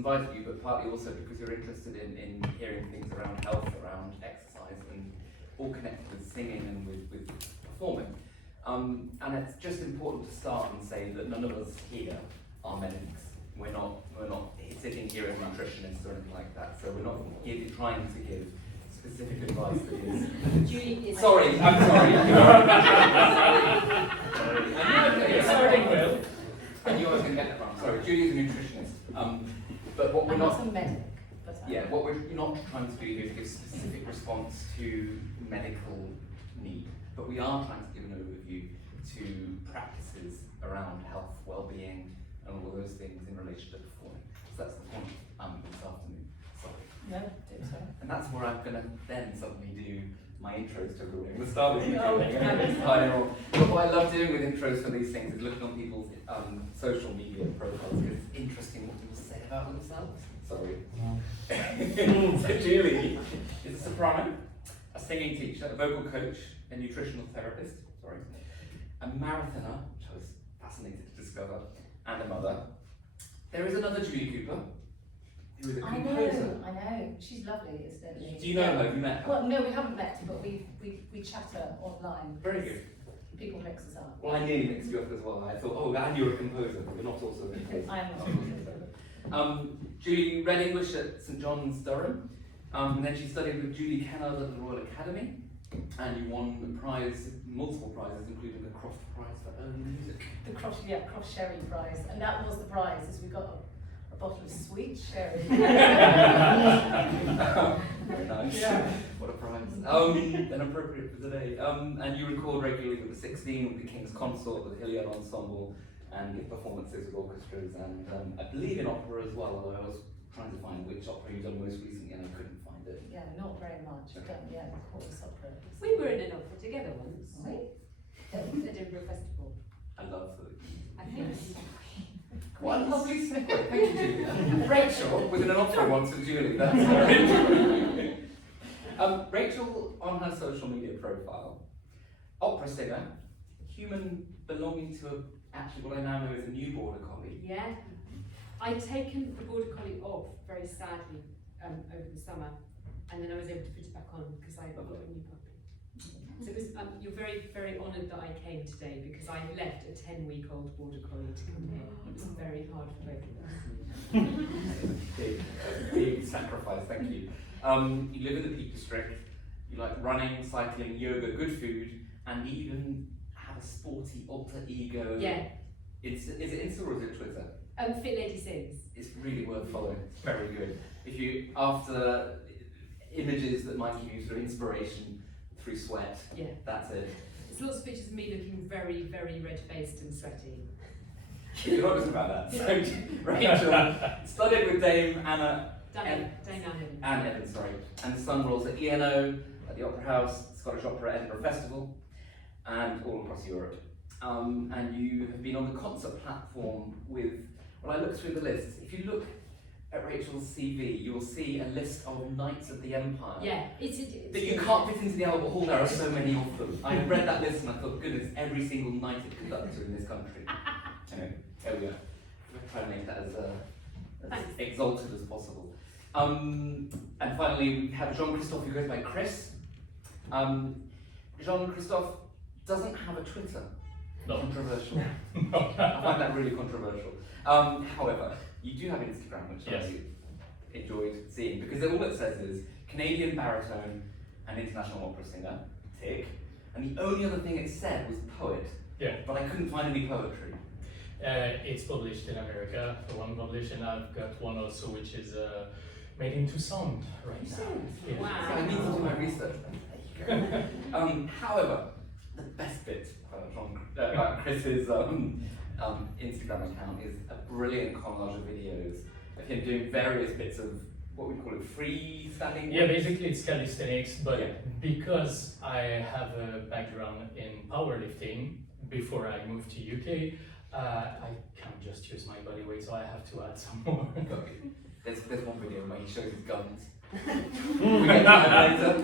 invited you, but partly also because you're interested in hearing things around health, around exercise, and all connected with singing and with performing. And it's just important to start and say that none of us here are medics. We're not sitting here as nutritionists or anything like that. So we're not trying to give specific advice that is. Julie is. Sorry, I'm sorry. You're starting well. I knew I was going to get that wrong. Sorry, Julie's a nutritionist. But what we're I'm not. not a medic. What we're not trying to do here is give specific response to medical need, but we are trying to give an overview to practices around health, well-being, and all of those things in relation to performing. So that's the point this afternoon. Sorry. No, do so. And that's where I'm going to then suddenly do my intros to everyone. We'll start with you. Oh, But what I love doing with intros for these things is looking on people's social media profiles, because it's interesting what people say about themselves. Sorry. So Julie is a soprano, a singing teacher, a vocal coach, a nutritional therapist, a marathoner, which I was fascinated to discover, and a mother. There is another Julie Cooper, who is a composer. I know. She's lovely, isn't she? Do you know her? Have you met her? Well, no, we haven't met, but we chat her online. Very good. People mix us up. Well, I nearly mixed you up as well. I thought, oh, and you're a composer, but you're not also a composer. I am not a composer. Julie read English at St John's, Durham, and then she studied with Julie Kennard at the Royal Academy, and you won multiple prizes, including the Croft Prize for Early Music. The Croft Sherry Prize, and that was the prize, is we got a bottle of sweet sherry. Very nice. Yeah. What a prize. And appropriate for today. And you record regularly with the 16, with the King's Consort, with the Hilliard Ensemble, and give performances with orchestras, and I believe in opera as well, although I was trying to find which opera you've done most recently and I couldn't find it. Yeah, not very much. Okay. But yeah, of course, opera. We were in an opera together once. Right? At the Debreuil Festival. I love that. I think. What a lovely segue. Thank you, Julie. Rachel was in an opera once with Julie. That's very interesting. Rachel, on her social media profile, opera singer, human belonging to actually what I now know is a new border collie. Yeah. I'd taken the border collie off very sadly over the summer, and then I was able to put it back on because I got a new puppy. So it was, you're very, very honoured that I came today because I left a 10-week-old border collie to come here. It was very hard for both of us. big sacrifice, thank you. You live in the Peak District, you like running, cycling, yoga, good food, and even have a sporty alter ego. Yeah. Is it Insta or is it Twitter? Fit Lady Sings. It's really worth following. It's very good. If you, after images that might give you sort of inspiration through sweat, Yeah. that's it. There's lots of pictures of me looking very, very red-faced and sweaty. You're not just about that. So Rachel studied with Dame Anna Dame Anne Evans, sorry, and sung roles at ENO, at the Opera House, Scottish Opera Edinburgh Festival, and all across Europe. And you have been on the concert platform with, well, I looked through the lists. If you look at Rachel's CV, you'll see a list of Knights of the Empire. Yeah, it's that you can't fit into the Albert Hall, there are so many of them. I read that list and I thought, goodness, every single knighted conductor in this country. Anyway, there we go. We'll try and make that as exalted as possible. And finally, we have Jean-Kristof, who goes by Chris. Jean-Kristof doesn't have a Twitter. No. Controversial. I find that really controversial. However, you do have Instagram, which Yes. I enjoyed seeing, because all it says is Canadian baritone and international opera singer, tick. And the only other thing it said was poet. Yeah. But I couldn't find any poetry. It's published in America, the one published, and I've got one also which is made into sound right now. Yeah. So Wow. I need to do my research. There you go. However, the best bit about Chris's Instagram account is a brilliant collage of videos of him doing various bits of what we call it freestanding. Yeah, basically it's calisthenics, but Yeah. because I have a background in powerlifting before I moved to UK, I can't just use my body weight, so I have to add some more. There's one video where he shows his guns. We get to that later.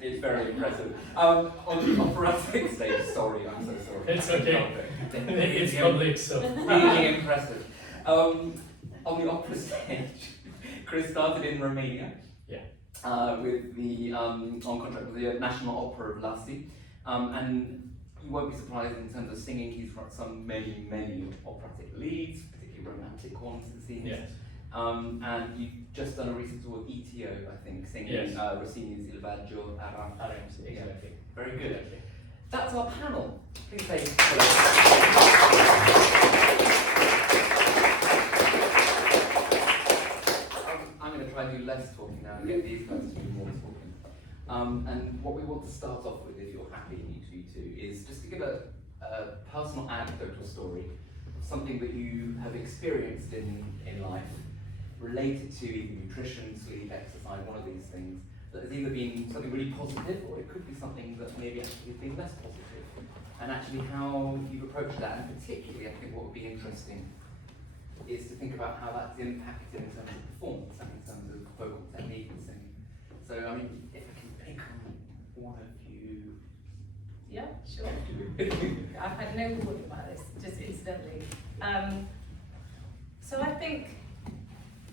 It's very impressive. On the operatic stage, sorry, I'm so sorry. It's okay. It's public, so. Really impressive. on the opera stage, Chris started in Romania. Yeah. With the on contract with the National Opera of Lassi, and you won't be surprised in terms of singing. He's sung many operatic leads, particularly romantic ones it seems. Yes. And you've just done a recent tour with ETO, I think, singing Yes. Rossini's Il Viaggio a Ram. Exactly. Very good. Exactly. That's our panel. Please say I'm going to try to do less talking now and get these guys to do more talking. And what we want to start off with, if you're happy, each of you two, is just to give a personal anecdotal story, something that you have experienced in life, related to either nutrition, sleep, exercise, one of these things, that has either been something really positive, or it could be something that maybe actually has been less positive, and actually how you've approached that. And particularly, I think what would be interesting is to think about how that's impacted in terms of performance and in terms of vocal technique and singing. So, I mean, if I can pick on one of you. Yeah, sure. I've had no warning about this, just incidentally. So I think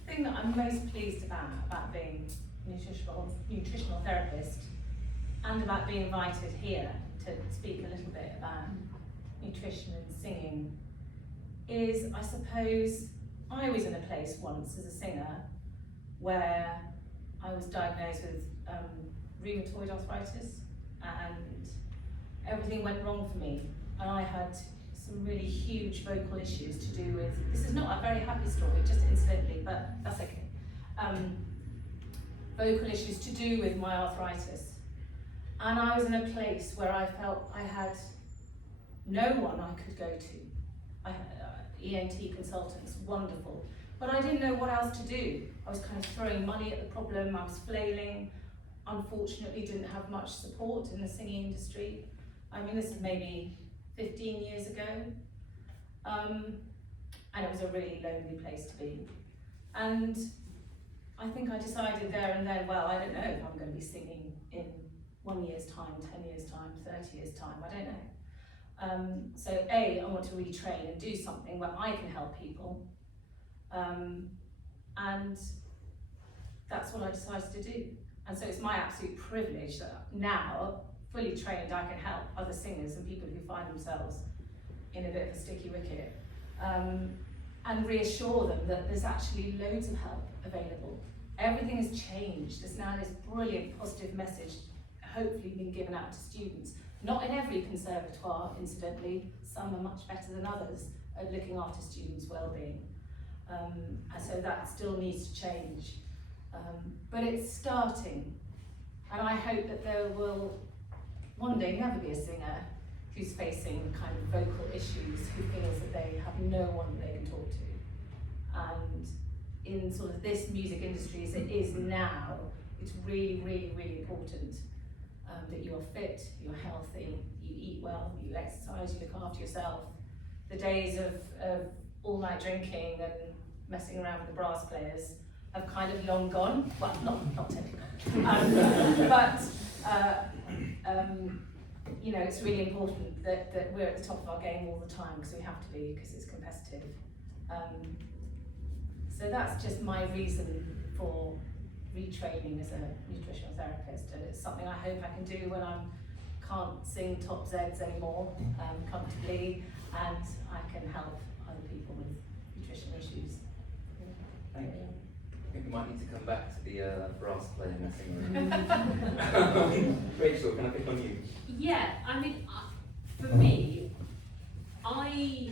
the thing that I'm most pleased about being a nutritional therapist and about being invited here to speak a little bit about nutrition and singing is, I suppose, I was in a place once as a singer where I was diagnosed with rheumatoid arthritis, and everything went wrong for me, and I had some really huge vocal issues to do with, this is not a very happy story, just incidentally, but that's okay. Vocal issues to do with my arthritis. And I was in a place where I felt I had no one I could go to. I had ENT consultants, wonderful, but I didn't know what else to do. I was kind of throwing money at the problem, I was flailing, unfortunately didn't have much support in the singing industry. I mean, this is maybe 15 years ago, and it was a really lonely place to be. And I think I decided there and then, well, I don't know if I'm going to be singing in 1 year's time, 10 years' time, 30 years' time, I don't know. So I want to retrain and do something where I can help people. And that's what I decided to do. And so it's my absolute privilege that now, fully trained, I can help other singers and people who find themselves in a bit of a sticky wicket, and reassure them that there's actually loads of help available. Everything has changed. There's now this brilliant positive message hopefully being given out to students. Not in every conservatoire, incidentally. Some are much better than others at looking after students' well-being. And so that still needs to change. But it's starting. And I hope that there will one day never be a singer who's facing kind of vocal issues, who feels that they have no one they can talk to. And in sort of this music industry as it is now, it's really, really, really important that you are fit, you're healthy, you eat well, you exercise, you look after yourself. The days of all-night drinking and messing around with the brass players have kind of long gone. Well, not technically, but you know, it's really important that we're at the top of our game all the time, because we have to be, because it's competitive. So that's just my reason for retraining as a nutritional therapist, and it's something I hope I can do when I can't sing top Zs anymore comfortably, and I can help other people with nutritional issues. Thank you. I think we might need to come back to the brass player messing around. Rachel, can I pick on you? Yeah, I mean, for me, I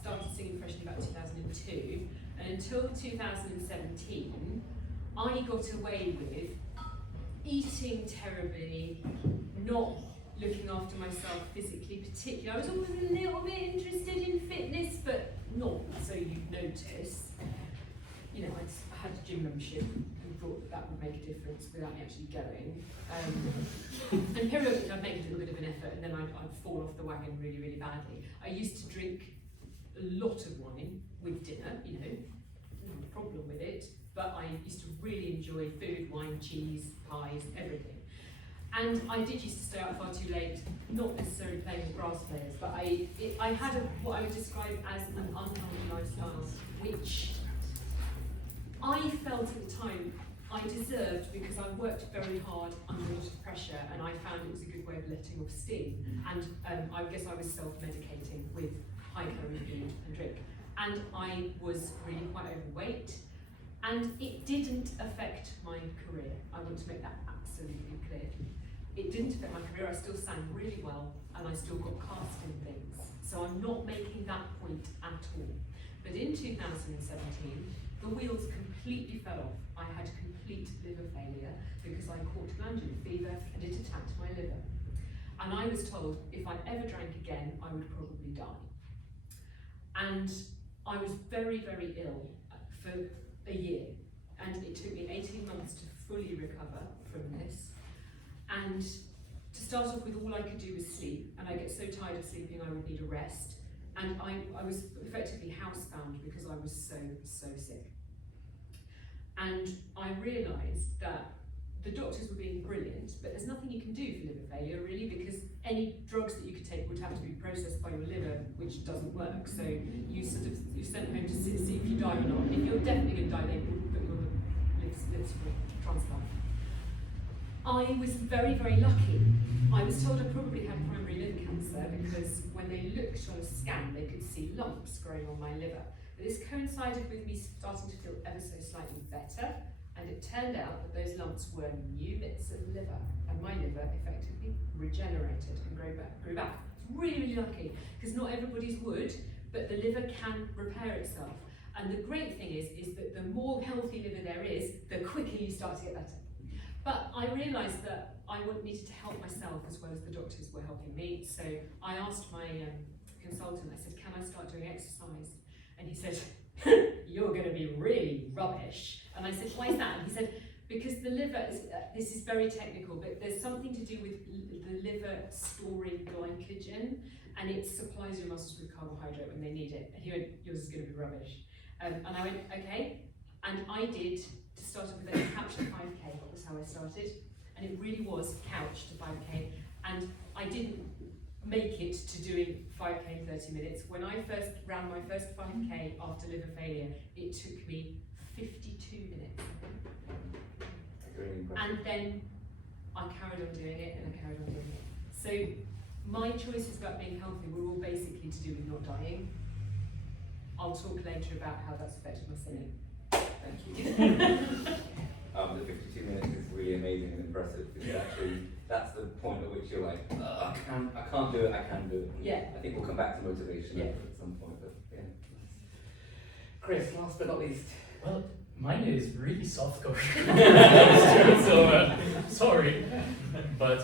started singing professionally about 2002, and until 2017, I got away with eating terribly, not looking after myself physically particularly. I was always a little bit interested in fitness, but not so you'd notice. You know, I had a gym membership and thought that would make a difference without me actually going. And periodically I'd make a little bit of an effort, and then I'd fall off the wagon really, really badly. I used to drink a lot of wine with dinner, you know, no problem with it, but I used to really enjoy food, wine, cheese, pies, everything. And I did used to stay out far too late, not necessarily playing with brass players, but I had what I would describe as an unhealthy lifestyle, which I felt at the time I deserved, because I worked very hard under a lot of pressure, and I found it was a good way of letting off steam. And I guess I was self-medicating with high-calorie food and drink. And I was really quite overweight, and it didn't affect my career. I want to make that absolutely clear. It didn't affect my career. I still sang really well, and I still got cast in things. So I'm not making that point at all. But in 2017, the wheels completely fell off. I had complete liver failure because I caught glandular fever and it attacked my liver. And I was told if I ever drank again, I would probably die. And I was very, very ill for a year. And it took me 18 months to fully recover from this. And to start off with, all I could do was sleep. And I get so tired of sleeping, I would need a rest. And I was effectively housebound because I was so sick. And I realised that the doctors were being brilliant, but there's nothing you can do for liver failure really, because any drugs that you could take would have to be processed by your liver, which doesn't work. So you're sent home to see if you die or not. If you're definitely going to die, they will put you on the list for transplant. I was very, very lucky. I was told I probably had primary liver cancer because when they looked on a scan, they could see lumps growing on my liver. But this coincided with me starting to feel ever so slightly better, and it turned out that those lumps were new bits of liver, and my liver effectively regenerated and grew back. Really, really lucky, because not everybody's would, but the liver can repair itself. And the great thing is that the more healthy liver there is, the quicker you start to get better. But I realised that I needed to help myself as well as the doctors were helping me. So I asked my consultant, I said, can I start doing exercise? And he said, you're going to be really rubbish. And I said, why is that? And he said, because the liver, this is very technical, but there's something to do with the liver storing glycogen, and it supplies your muscles with carbohydrate when they need it. And he went, yours is going to be rubbish. And I went, okay. And I did, to start off with, a couch to 5K, that was how I started. And it really was couch to 5K. And I didn't make it to doing 5K in 30 minutes. When I first ran my first 5K after liver failure, it took me 52 minutes. And then I carried on doing it, and I carried on doing it. So my choices about being healthy were all basically to do with not dying. I'll talk later about how that's affected my singing. Thank you. The 52 minutes is really amazing and impressive, because actually that's the point at which you're like, I can't do it, I can do it. And yeah. I think we'll come back to motivation at some point, but yeah. Chris, last but not least. Well, mine is really soft going. So sorry, but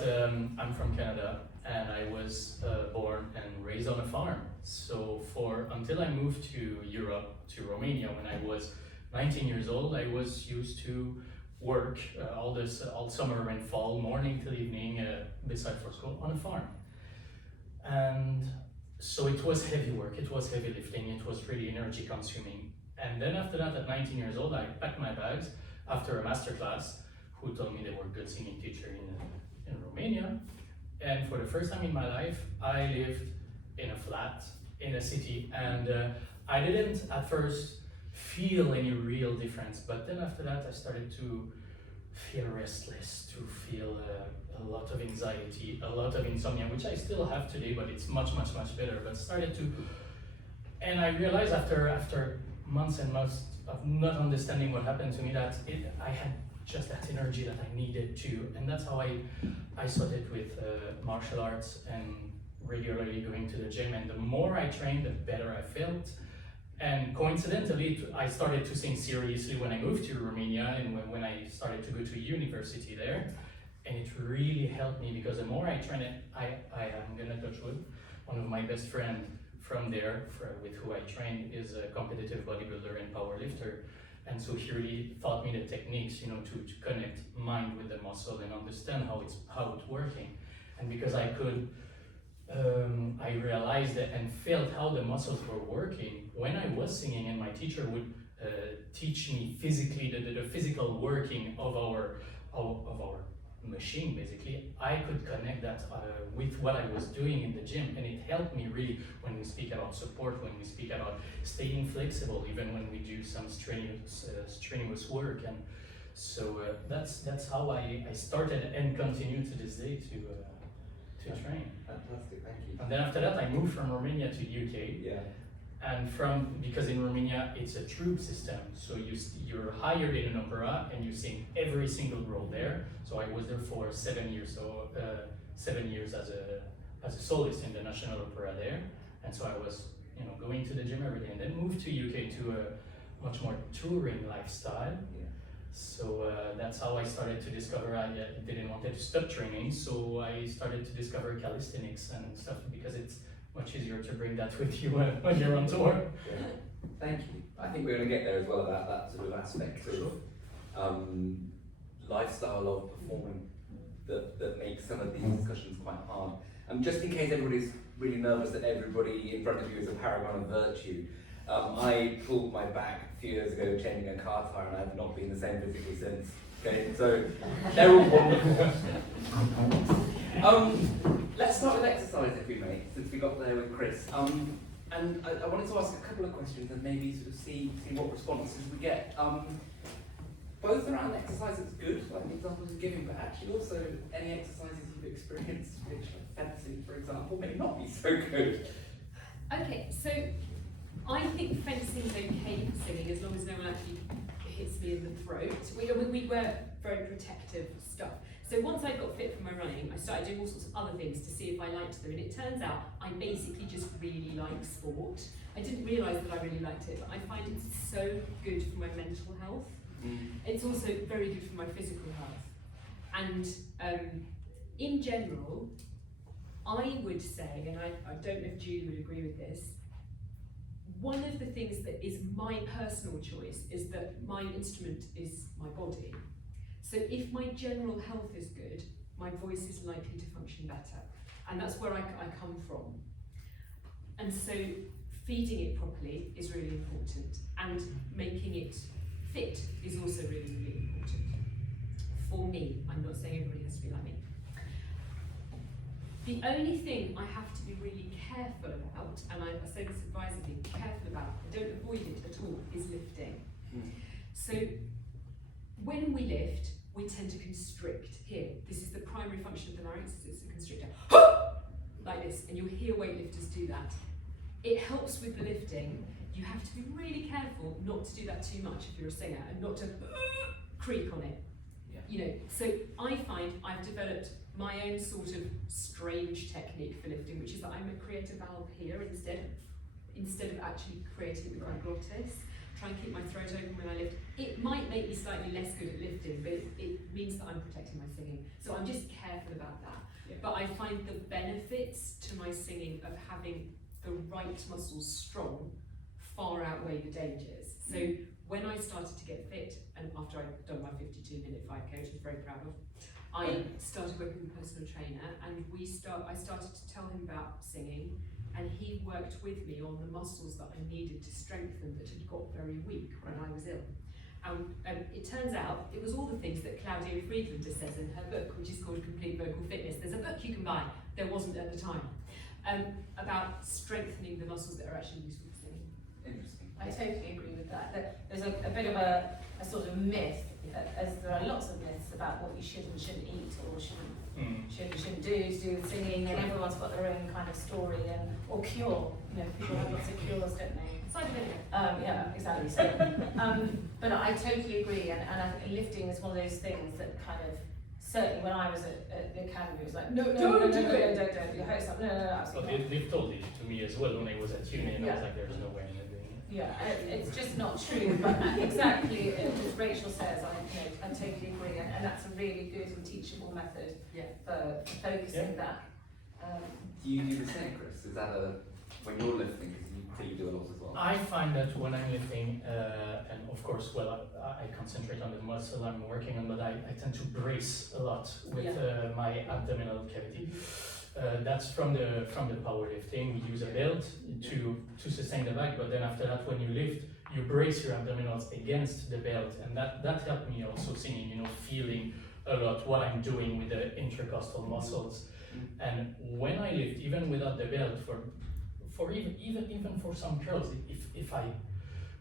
I'm from Canada, and I was born and raised on a farm. So until I moved to Europe, to Romania, when I was 19 years old, I was used to work all summer and fall, morning till evening, beside for school, on a farm. And so it was heavy work, it was heavy lifting, it was really energy consuming. And then after that, at 19 years old, I packed my bags after a master class, who told me they were a good singing teacher in Romania. And for the first time in my life, I lived in a flat, in a city, and I didn't at first feel any real difference, but then after that I started to feel restless, to feel a lot of anxiety, a lot of insomnia, which I still have today, but it's much better. But started to, and I realized after months and months of not understanding what happened to me, that I had just that energy that I needed to, and that's how I started with martial arts and regularly going to the gym. And the more I trained, the better I felt. And coincidentally, I started to sing seriously when I moved to Romania, and when I started to go to university there. And it really helped me, because the more I trained it, I am gonna touch wood. One of my best friends from there, with who I trained, is a competitive bodybuilder and powerlifter. And so he really taught me the techniques, to connect mind with the muscle and understand how it's working. And because I could, I realized that and felt how the muscles were working when I was singing, and my teacher would teach me physically the physical working of our machine basically, I could connect that with what I was doing in the gym, and it helped me really when we speak about support, when we speak about staying flexible, even when we do some strenuous work. And so that's how I started and continue to this day to train. Fantastic, thank you. And then after that, I moved from Romania to UK. Yeah. And because in Romania it's a troupe system, so you're hired in an opera and you sing every single role there. So I was there for 7 years, so 7 years as a soloist in the National Opera there. And so I was, going to the gym every day, and then moved to UK to a much more touring lifestyle. Yeah. So that's how I started to discover. I didn't want to stop training, so I started to discover calisthenics and stuff, because it's much easier to bring that with you when you're on tour. Yeah. Thank you. I think we're going to get there as well about that sort of aspect of lifestyle of performing that makes some of these discussions quite hard. Just in case everybody's really nervous that everybody in front of you is a paragon of virtue, I pulled my back a few years ago changing a car tire, and I have not been the same physically since. Okay, so they're all wonderful. Let's start with exercise, if we may, since we got there with Chris. And I wanted to ask a couple of questions and maybe sort of see what responses we get. Both around exercise that's good, like the examples you're giving, but actually also any exercises you've experienced, which like fencing, for example, may not be so good. Okay, so I think fencing's okay for singing as long as no one actually hits me in the throat. We wear very protective stuff. So once I got fit for my running, I started doing all sorts of other things to see if I liked them, and it turns out I basically just really like sport. I didn't realise that I really liked it, but I find it so good for my mental health. It's also very good for my physical health. And in general, I would say, and I don't know if Julie would agree with this, one of the things that is my personal choice is that my instrument is my body. So if my general health is good, my voice is likely to function better. And that's where I come from. And so feeding it properly is really important, and making it fit is also really, really important. For me, I'm not saying everybody has to be like me. The only thing I have to be really careful about, and I say this advisedly, careful about, I don't avoid it at all, is lifting. So when we lift, we tend to constrict here. This is the primary function of the larynx, it's a constrictor. Like this, and you'll hear weightlifters do that. It helps with the lifting. You have to be really careful not to do that too much if you're a singer, and not to creak on it. Yeah. So I find I've developed my own sort of strange technique for lifting, which is that I create a valve here instead of actually creating it with my glottis. Try and keep my throat open when I lift. It might make me slightly less good at lifting, but it means that I'm protecting my singing. So I'm just careful about that. Yeah. But I find the benefits to my singing of having the right muscles strong far outweigh the dangers. So when I started to get fit, and after I'd done my 52-minute 5K, which I was very proud of, I started working with a personal trainer, and I started to tell him about singing, and he worked with me on the muscles that I needed to strengthen that had got very weak when I was ill. And it turns out it was all the things that Claudia Friedlander says in her book, which is called Complete Vocal Fitness. There's a book you can buy, there wasn't at the time, about strengthening the muscles that are actually useful for singing. Interesting. I totally agree with that. There's a bit of a sort of myth, as there are lots of myths about what you should and shouldn't eat, or should and shouldn't do to do with singing, and everyone's got their own kind of story or cure. People have lots of cures, don't they? Yeah, exactly. So, but I totally agree, and I think lifting is one of those things that kind of, certainly when I was at the academy, it was like, no, don't do it. Your host up, no, absolutely not. They've told it to me as well when I was at uni, and I was like, there's no way I'm doing it. Yeah, it's just not true, but exactly as Rachel says, I totally agree, and that's a really good and teachable method for focusing that. Do you do the same, Chris? Is that when you're lifting, because you do a lot as well? I find that when I'm lifting, and of course, I concentrate on the muscle I'm working on, but I tend to brace a lot with my abdominal cavity. That's from the powerlifting. We use a belt to sustain the back, but then after that, when you lift, you brace your abdominals against the belt, and that helped me also singing. Feeling a lot what I'm doing with the intercostal muscles. And when I lift, even without the belt, for even for some curls, if I,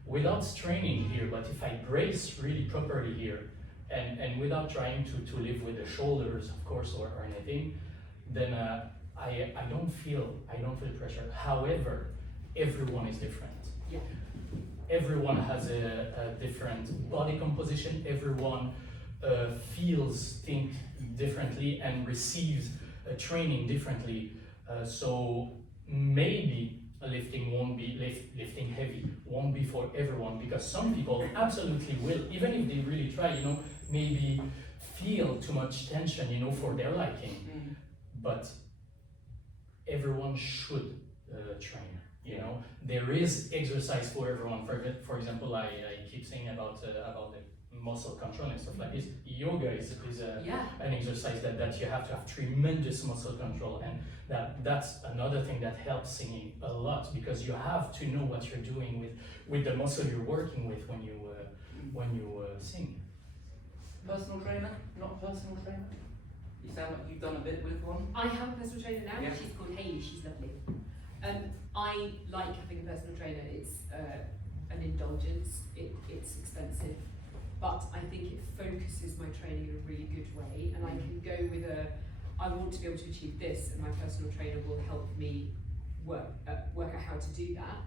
without straining here, but if I brace really properly here, and without trying to live with the shoulders, of course, or anything, then I don't feel pressure. However, everyone is different. Yeah. Everyone has a different body composition. Everyone feels, think differently, and receives training differently. So maybe lifting heavy won't be for everyone, because some people absolutely will, even if they really try, maybe feel too much tension, for their liking. But everyone should train. There is exercise for everyone. For example, I keep saying about the muscle control and stuff like this. Yoga is an exercise that you have to have tremendous muscle control, and that's another thing that helps singing a lot, because you have to know what you're doing with the muscle you're working with when you sing. Personal trainer? Not personal trainer? You sound like you've done a bit with one. I have a personal trainer now. Yeah. She's called Hayley. She's lovely. I like having a personal trainer. It's an indulgence. It's expensive, but I think it focuses my training in a really good way, and I can go with I want to be able to achieve this, and my personal trainer will help me work out how to do that.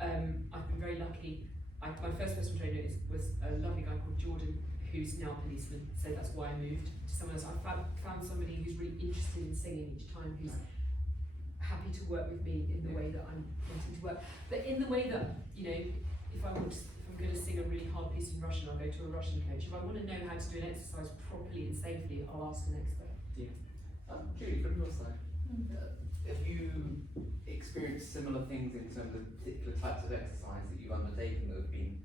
I've been very lucky. My first personal trainer was a lovely guy called Julian, who's now a policeman, so that's why I moved to someone else. I found somebody who's really interested in singing each time, who's happy to work with me in the way that I'm wanting to work. But in the way that, if I'm going to sing a really hard piece in Russian, I'll go to a Russian coach. If I want to know how to do an exercise properly and safely, I'll ask an expert. Yeah. Julie, from your side, have you experienced similar things in terms of particular types of exercise that you've undertaken that have been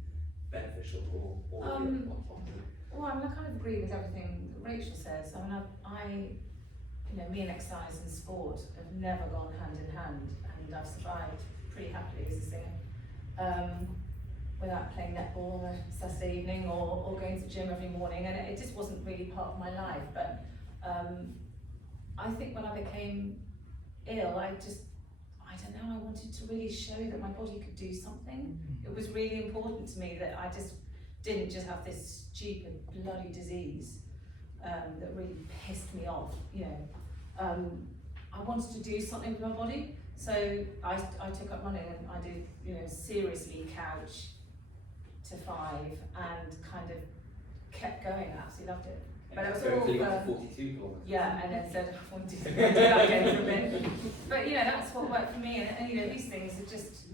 beneficial or opposite? Well, I kind of agree with everything that Rachel says. Me and exercise and sport have never gone hand in hand, and I've thrived pretty happily as a singer without playing netball on a Saturday evening or going to the gym every morning, and it just wasn't really part of my life. But I think when I became ill, I wanted to really show that my body could do something. It was really important to me that I just didn't just have this stupid bloody disease that really pissed me off, I wanted to do something with my body, so I took up running, and I did, seriously couch to 5, and kind of kept going. I absolutely loved it. But it was all you got to 42 kilometers. Yeah, and then said I wanted to do that again for a bit. But that's what worked for me, and these things are just,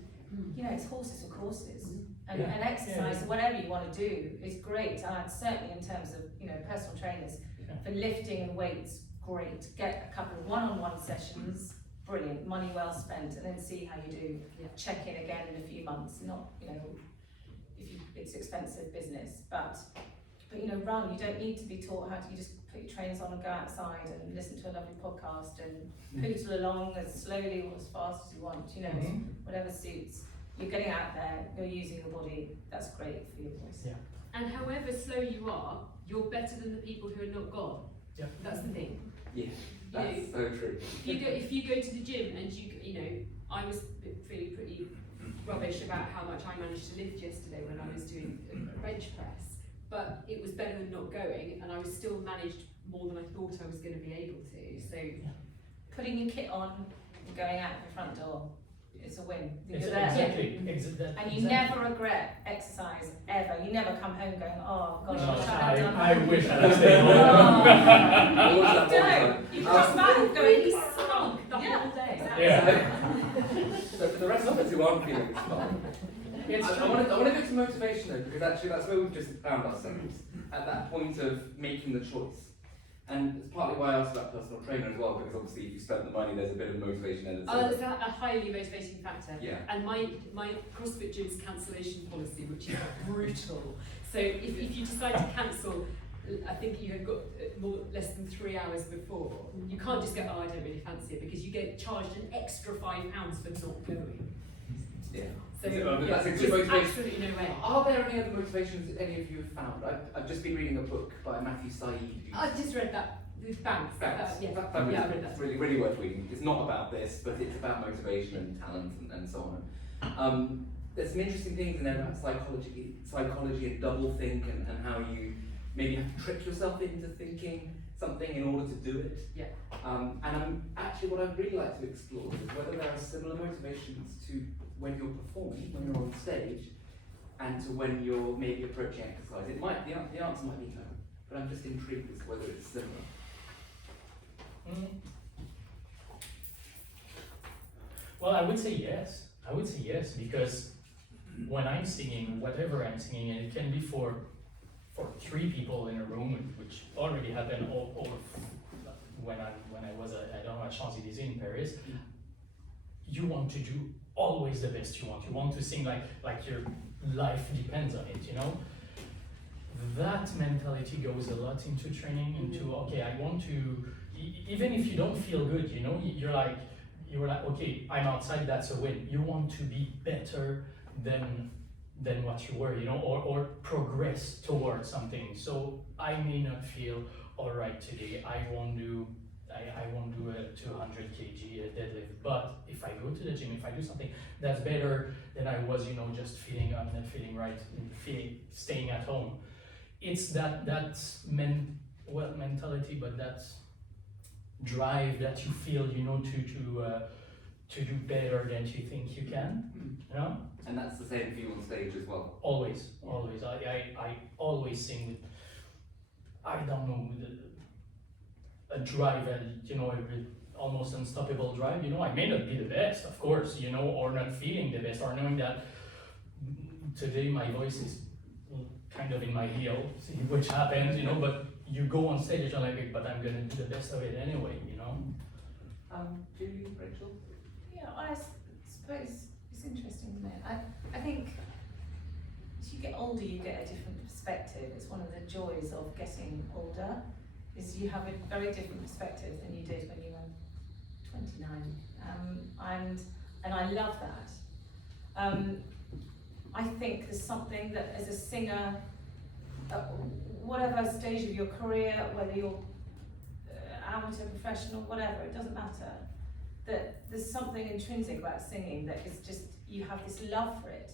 it's horses for courses. And exercise, whatever you want to do, is great. Certainly in terms of personal trainers, for lifting and weights, great. Get a couple of one-on-one sessions, brilliant. Money well spent, and then see how you do. Check in again in a few months. Not it's expensive business, but run. You don't need to be taught how to. You just put your trainers on and go outside and listen to a lovely podcast and poodle along as slowly or as fast as you want. Whatever suits. You're getting out there, you're using your body, that's great for your voice. Yeah. And however slow you are, you're better than the people who are not God. Yeah. That's the thing. Yeah, that's so true. If you go to the gym and I was feeling pretty rubbish about how much I managed to lift yesterday when I was doing a bench press, but it was better than not going, and I was still managed more than I thought I was going to be able to. So putting your kit on and going out the front door, it's a win. You're there. Exactly. And you never regret exercise ever. You never come home going, oh gosh, No, I wish I had done I that. wish I had stayed home. You don't. You just back going, really slunk the whole day. Yeah. So for the rest of us who aren't feeling smart, I want to go to motivation though, because actually that's where we've just found ourselves, at that point of making the choice. And it's partly why I asked about personal trainer as well, because obviously if you spend the money, there's a bit of motivation in it. There's a highly motivating factor. Yeah. And my CrossFit gym's cancellation policy, which is brutal. So if you decide to cancel, I think you have got less than 3 hours before, you can't just go, I don't really fancy it, because you get charged an extra £5 for not going. Yeah. So Yeah, yeah, that's a good just motivation. absolutely no way. Are there any other motivations that any of you have found? I've just been reading a book by Matthew Said. I just read that. The banks. Yeah. Yeah, I read that. It's really worth reading. It's not about this, but it's about motivation and talent and so on. There's some interesting things in there about psychology and doublethink and how you maybe have to trick yourself into thinking something in order to do it. Yeah. And actually what I'd really like to explore is whether there are similar motivations to when you're performing, when you're on stage, and to when you're maybe approaching exercise. The answer might be no, but I'm just intrigued as to whether it's similar. Well, I would say yes. I would say yes, because when I'm singing, whatever I'm singing, and it can be for 3 people in a room, which already happened all when I was at Champs-Élysées in Paris. You want to do always the best you want. You want to sing like your life depends on it, you know? That mentality goes a lot into training, into, okay, I want to, even if you don't feel good, you know, you're like, okay, I'm outside, that's a win. You want to be better than what you were, you know, or progress towards something. So I may not feel all right today. I won't do a 200 kg deadlift. But if I go to the gym, if I do something that's better than I was, you know, just I'm not feeling right, staying at home. It's that mentality, but that drive that you feel, you know, to do better than you think you can, you know? And that's the same for you on stage as well? Always. I always sing with, I don't know, a drive, and you know, almost unstoppable drive. You know, I may not be the best, of course, you know, or not feeling the best, or knowing that today my voice is kind of in my heel, which happens, you know, but you go on stage and like, but I'm gonna do the best of it anyway, you know? Julian, Rachel? Yeah, I suppose it's interesting, isn't it? I think as you get older, you get a different perspective. It's one of the joys of getting older, is you have a very different perspective than you did when you were 29. And I love that. I think there's something that as a singer, whatever stage of your career, whether you're amateur, professional, whatever, it doesn't matter, that there's something intrinsic about singing that is just, you have this love for it.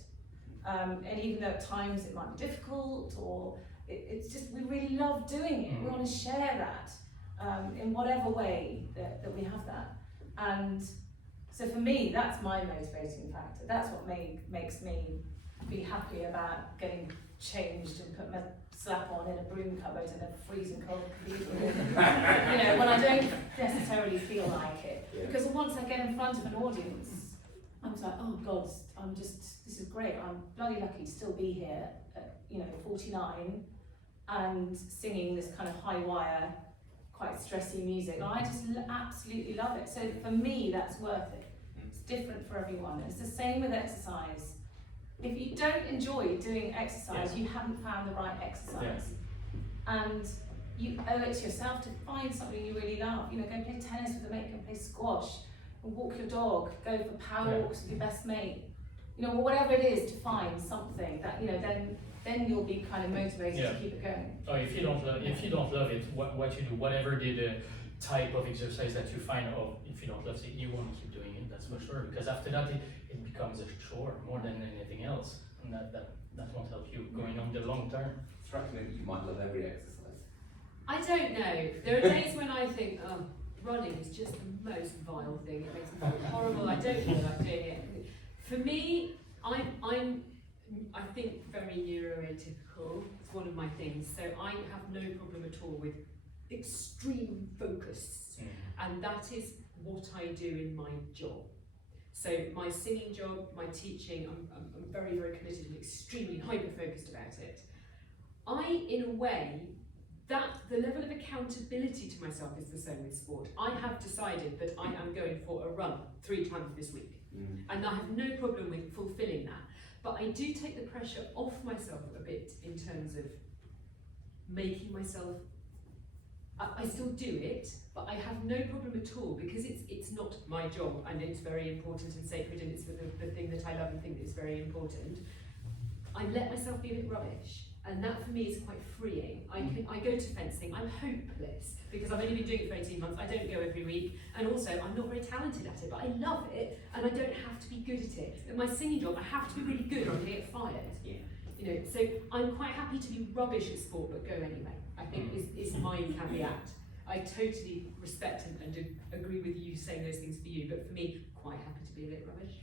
And even though at times it might be difficult, or it's just, we really love doing it. We want to share that in whatever way that we have that. And so for me, that's my motivating factor. That's what makes me be happy about getting changed and put my slap on in a broom cupboard in a freezing cold cathedral. You know, when I don't necessarily feel like it. Yeah. Because once I get in front of an audience, I'm like, oh God, this is great. I'm bloody lucky to still be here at, 49 and singing this kind of high wire, quite stressy music. I just absolutely love it. So for me, that's worth it. It's different for everyone. It's the same with exercise. If you don't enjoy doing exercise, you haven't found the right exercise. And you owe it to yourself to find something you really love. You know, go play tennis with a mate, go play squash, walk your dog, go for power walks with your best mate. You know, whatever it is, to find something that, then you'll be kind of motivated to keep it going. Oh, if you don't love it, what you do, whatever the type of exercise that you find, if you don't love it, you won't keep doing it, that's for sure. Because after that, it becomes a chore more than anything else, and that won't help you going on the long term. Strikes me that you might love every exercise. I don't know. There are days when I think, running is just the most vile thing. It makes me feel horrible. I don't feel like doing it. For me, I think very neuroatypical. It's one of my things. So I have no problem at all with extreme focus, and that is what I do in my job. So my singing job, my teaching, I'm very, very committed and extremely hyper-focused about it. In a way, that the level of accountability to myself is the same with sport. I have decided that I am going for a run 3 times this week, and I have no problem with fulfilling that. But I do take the pressure off myself a bit in terms of making myself I still do it, but I have no problem at all because it's not my job and it's very important and sacred and it's the thing that I love and think is very important. I let myself be a bit rubbish, and that for me is quite freeing. I go to fencing, I'm hopeless because I've only been doing it for 18 months, I don't go every week, and also I'm not very talented at it, but I love it and I don't have to be good at it. But my singing job, I have to be really good or I'm going to get fired. Yeah. You know, so I'm quite happy to be rubbish at sport but go anyway, I think is my caveat. I totally respect and agree with you saying those things for you, but for me, quite happy to be a bit rubbish.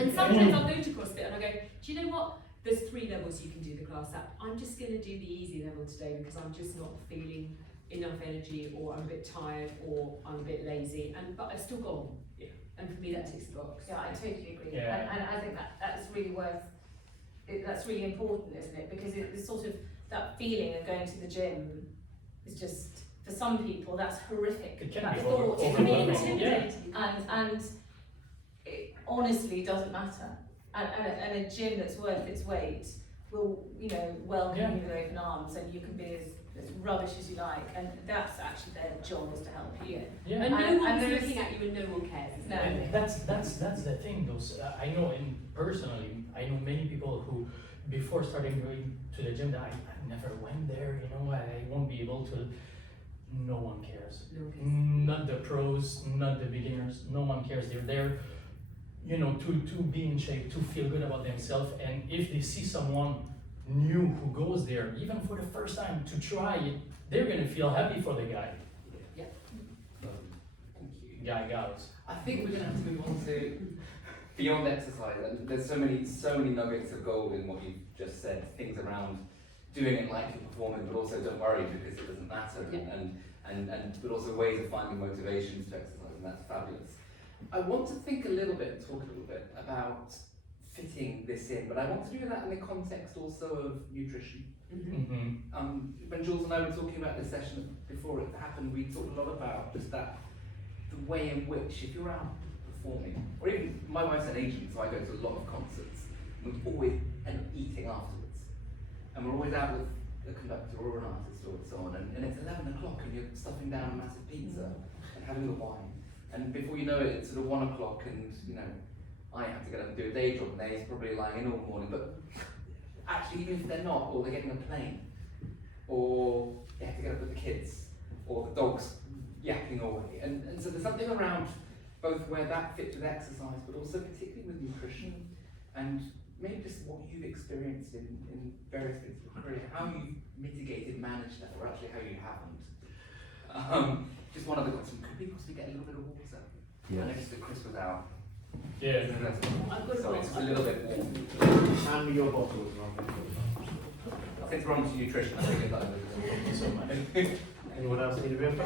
And sometimes I'll go to CrossFit and I go, do you know what? There's 3 levels you can do the class at. I'm just going to do the easy level today because I'm just not feeling enough energy, or I'm a bit tired, or I'm a bit lazy, but I've still gone. Yeah. And for me, that ticks the box. Yeah, I totally agree. Yeah. And I think that's really that's really important, isn't it? Because it's sort of that feeling of going to the gym is just, for some people, that's horrific. It can That be thought, it can be overwhelming. intimidating, and it honestly doesn't matter. And a gym that's worth its weight will, you know, welcome you with open arms, and you can be as rubbish as you like, and that's actually their job, is to help you. Yeah. And no one's there's- looking at you and no one cares. No. And that's the thing. I know, personally, I know many people who, before starting going to the gym, I never went there. You know, I won't be able to. No one cares. No one cares. Not the pros, not the beginners. No one cares. They're there, you know, to be in shape, to feel good about themselves. And if they see someone new who goes there, even for the first time, to try it, they're gonna feel happy for the guy. Yeah. Thank you. Gals. I think we're going to have to move on to beyond exercise. And there's so many nuggets of gold in what you've just said. Things around doing it like you're performing, but also don't worry because it doesn't matter. Yeah. But also ways of finding motivations to exercise, and that's fabulous. I want to think a little bit and talk a little bit about fitting this in, but I want to do that in the context also of nutrition. Mm-hmm. When Jules and I were talking about this session before it happened, we talked a lot about just that, the way in which, if you're out performing, or even my wife's an agent, so I go to a lot of concerts, and we always end up eating afterwards. And we're always out with a conductor or an artist or so on, and it's 11 o'clock and you're stuffing down a massive pizza and having the wine. And before you know it, it's sort of 1 o'clock and, you know, I have to get up and do a day job, and they're probably lying in all morning, but actually even if they're not, or they're getting a plane, or they have to get up with the kids, or the dog's yapping away. And so there's something around both where that fits with exercise, but also particularly with nutrition, and maybe just what you've experienced in various bits of your career, how you've mitigated, managed that, or actually how you haven't. Just one other question, could we possibly get a little bit of water? Yeah. I noticed that Chris was out. Yeah. I've got So one. it's just a little bit warm. Hand me your bottle as well. Since we're on to nutrition, I think that Thank you so much. Anyone else need a bit of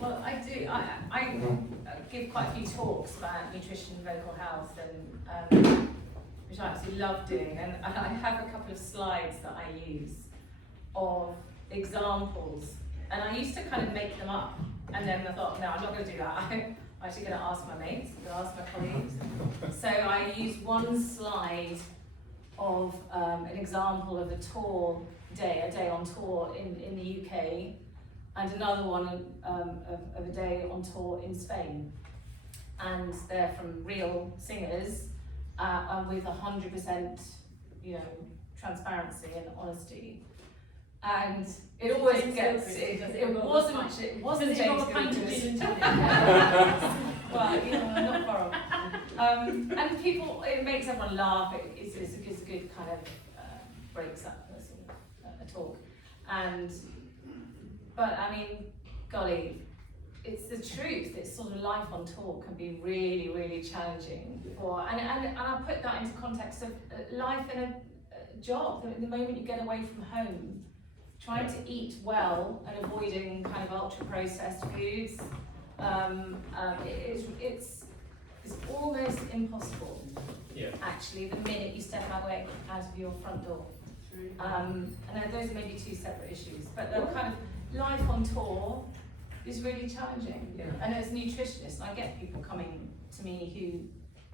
Well, I do. I give quite a few talks about nutrition and vocal health, and which I absolutely love doing. And I have a couple of slides that I use of examples, and I used to kind of make them up, and then I thought, no, I'm not going to do that. I'm actually going to ask my mates, I'm going to ask my colleagues. So I used one slide of an example of a tour day, a day on tour in the UK, and another one of a day on tour in Spain. And they're from real singers, and with 100%, you know, transparency and honesty. And it always gets, it wasn't James Gilchrist. Well, you know, not far off. And people, it makes everyone laugh. It's a good kind of breaks up a talk. But I mean, golly, it's the truth. It's sort of life on tour can be really, really challenging. And I put that into context of life in a job. The moment you get away from home, trying to eat well and avoiding kind of ultra processed foods, it's almost impossible. Yeah. Actually, the minute you step out of your front door. And those are maybe two separate issues, but the kind of life on tour is really challenging. Yeah. And as a nutritionist, I get people coming to me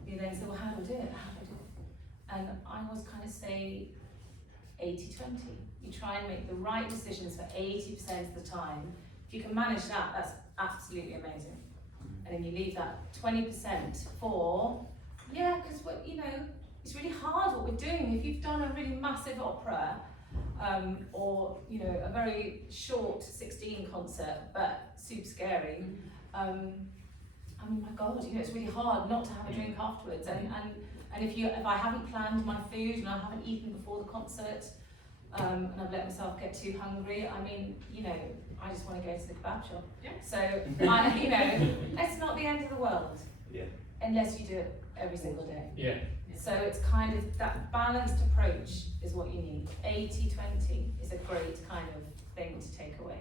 who then say, well, how do I do it? How do I do it? And I always kind of say, 80-20. You try and make the right decisions for 80% of the time. If you can manage that, that's absolutely amazing. And then you leave that 20% for, because it's really hard what we're doing. If you've done a really massive opera, or a very short 16 concert, but super scary, I mean, my God, it's really hard not to have a drink afterwards. And if I haven't planned my food and I haven't eaten before the concert, and I've let myself get too hungry, I mean, I just want to go to the kebab shop. Yeah. So, it's not the end of the world. Yeah. Unless you do it every single day. Yeah. So it's kind of that balanced approach is what you need. 80-20 is a great kind of thing to take away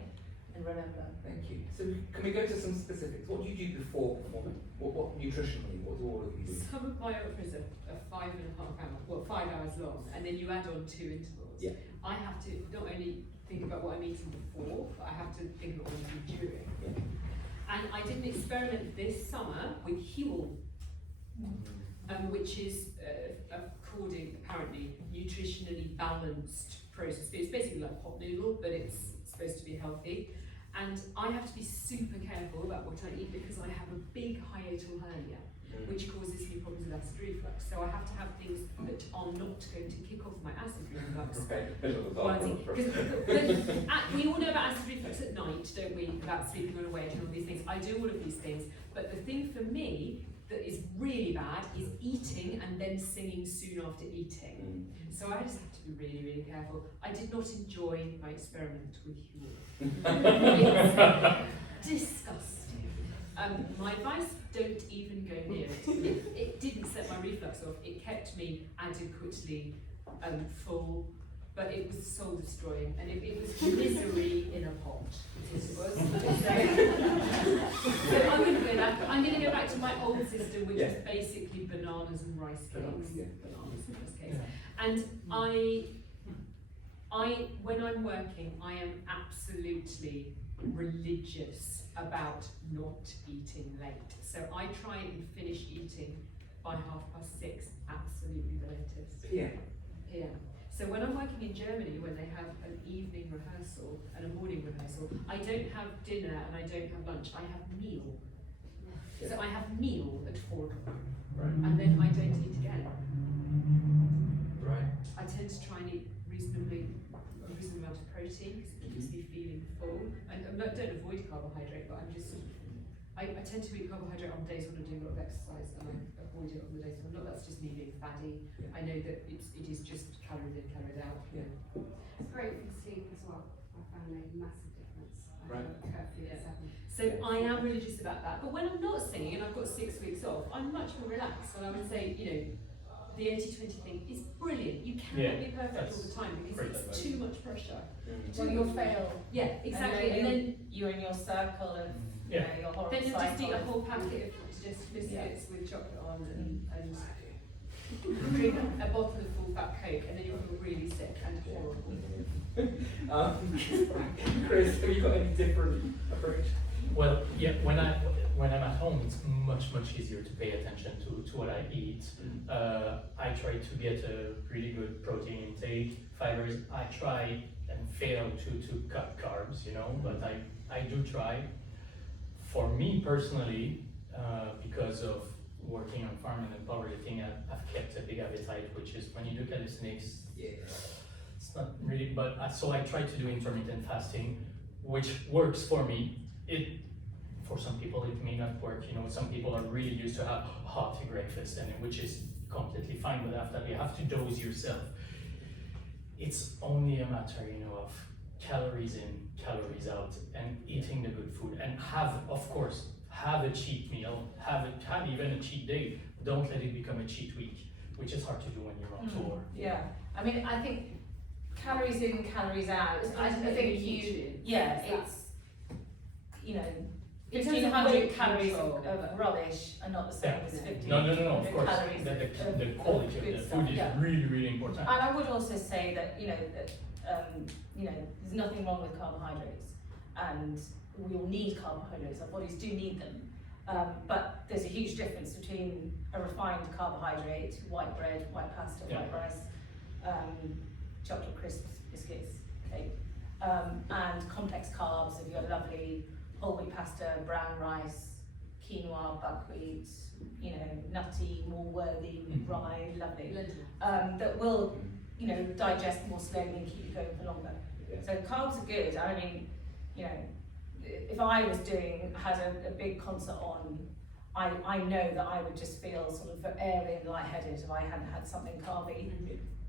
and remember. Thank you. So can we go to some specifics? What do you do before performing? What nutritionally? What order do you do? Some of my operas are 5.5 hours, 5 hours long, and then you add on 2 intervals. Yeah. I have to not only think about what I'm eating before, but I have to think about what I'm eating during. Yeah. And I did an experiment this summer with Huel, which is according, apparently, nutritionally balanced process. It's basically like hot noodle, but it's supposed to be healthy. And I have to be super careful about what I eat because I have a big hiatal hernia, which causes me problems with acid reflux. So I have to have things that are not going to kick off my acid reflux. We all know about acid reflux at night, don't we? About sleeping on a wedge and all these things. I do all of these things, but the thing for me that is really bad is eating and then singing soon after eating. So I just have to be really, really careful. I did not enjoy my experiment with Huel. It's disgusting. My advice, don't even go near it. It didn't set my reflux off. It kept me adequately full, but it was soul destroying, and it was misery in a pot. It was. So I'm going to go back. I'm going to go back to my old system, which is basically bananas and rice cakes. Bananas and rice cakes. And I, when I'm working, I am absolutely religious about not eating late. So I try and finish eating by 6:30, absolutely the latest. Yeah. So when I'm working in Germany, when they have an evening rehearsal and a morning rehearsal, I don't have dinner and I don't have lunch, I have meal. So I have meal at 4 o'clock, and then I don't eat again. Right. I tend to try and eat a reasonable amount of protein because it keeps me feeling full. And I don't avoid carbohydrate, but I'm just I tend to eat carbohydrate on days when I'm doing a lot of exercise, and I avoid it on the days when I'm not. That's just me being fatty. I know that it is just calories in, calories out. Yeah. It's great for sleep as well. I found it made a massive difference. Right. Curfew at 7. So I am religious about that. But when I'm not singing and I've got 6 weeks off, I'm much more relaxed. And I would say, the 80-20 thing is brilliant. You cannot be perfect all the time because it's too much pressure. Well, you'll fail. Yeah, exactly. And then you're in your circle of your horrible then you just eat a cycle. whole packet of digestive biscuits with chocolate on and drink a bottle of full fat Coke, and then you'll feel really sick and horrible. Chris, have you got any different approach? Well, yeah, when I'm at home, it's much easier to pay attention to what I eat. I try to get a really good protein intake, fibers. I try and fail to cut carbs, but I do try. For me personally, because of working on farming and powerlifting, I've kept a big appetite, which is when you do calisthenics, it's not really, but so I try to do intermittent fasting, which works for me. For some people it may not work, some people are really used to have hearty breakfast, and which is completely fine, but after you have to dose yourself. It's only a matter, of calories in, calories out, and eating the good food, and have a cheat meal, have even a cheat day. Don't let it become a cheat week, which is hard to do when you're on tour. Yeah, I mean, I think calories in, calories out. I think it's 1,500 calories of rubbish are not the same as 1,500 No, of course. calories. The quality of the food is really important. And I would also say that there's nothing wrong with carbohydrates, and we all need carbohydrates. Our bodies do need them, but there's a huge difference between a refined carbohydrate, white bread, white pasta, white rice, chocolate crisps, biscuits, cake, and complex carbs of your lovely whole wheat pasta, brown rice, quinoa, buckwheat, you know, nutty, more worthy, rye, lovely, that will, you know, digest more slowly and keep you going for longer. Yeah. So carbs are good. I mean, you know, if I had a big concert on, I know that I would just feel sort of airy and lightheaded if I hadn't had something carby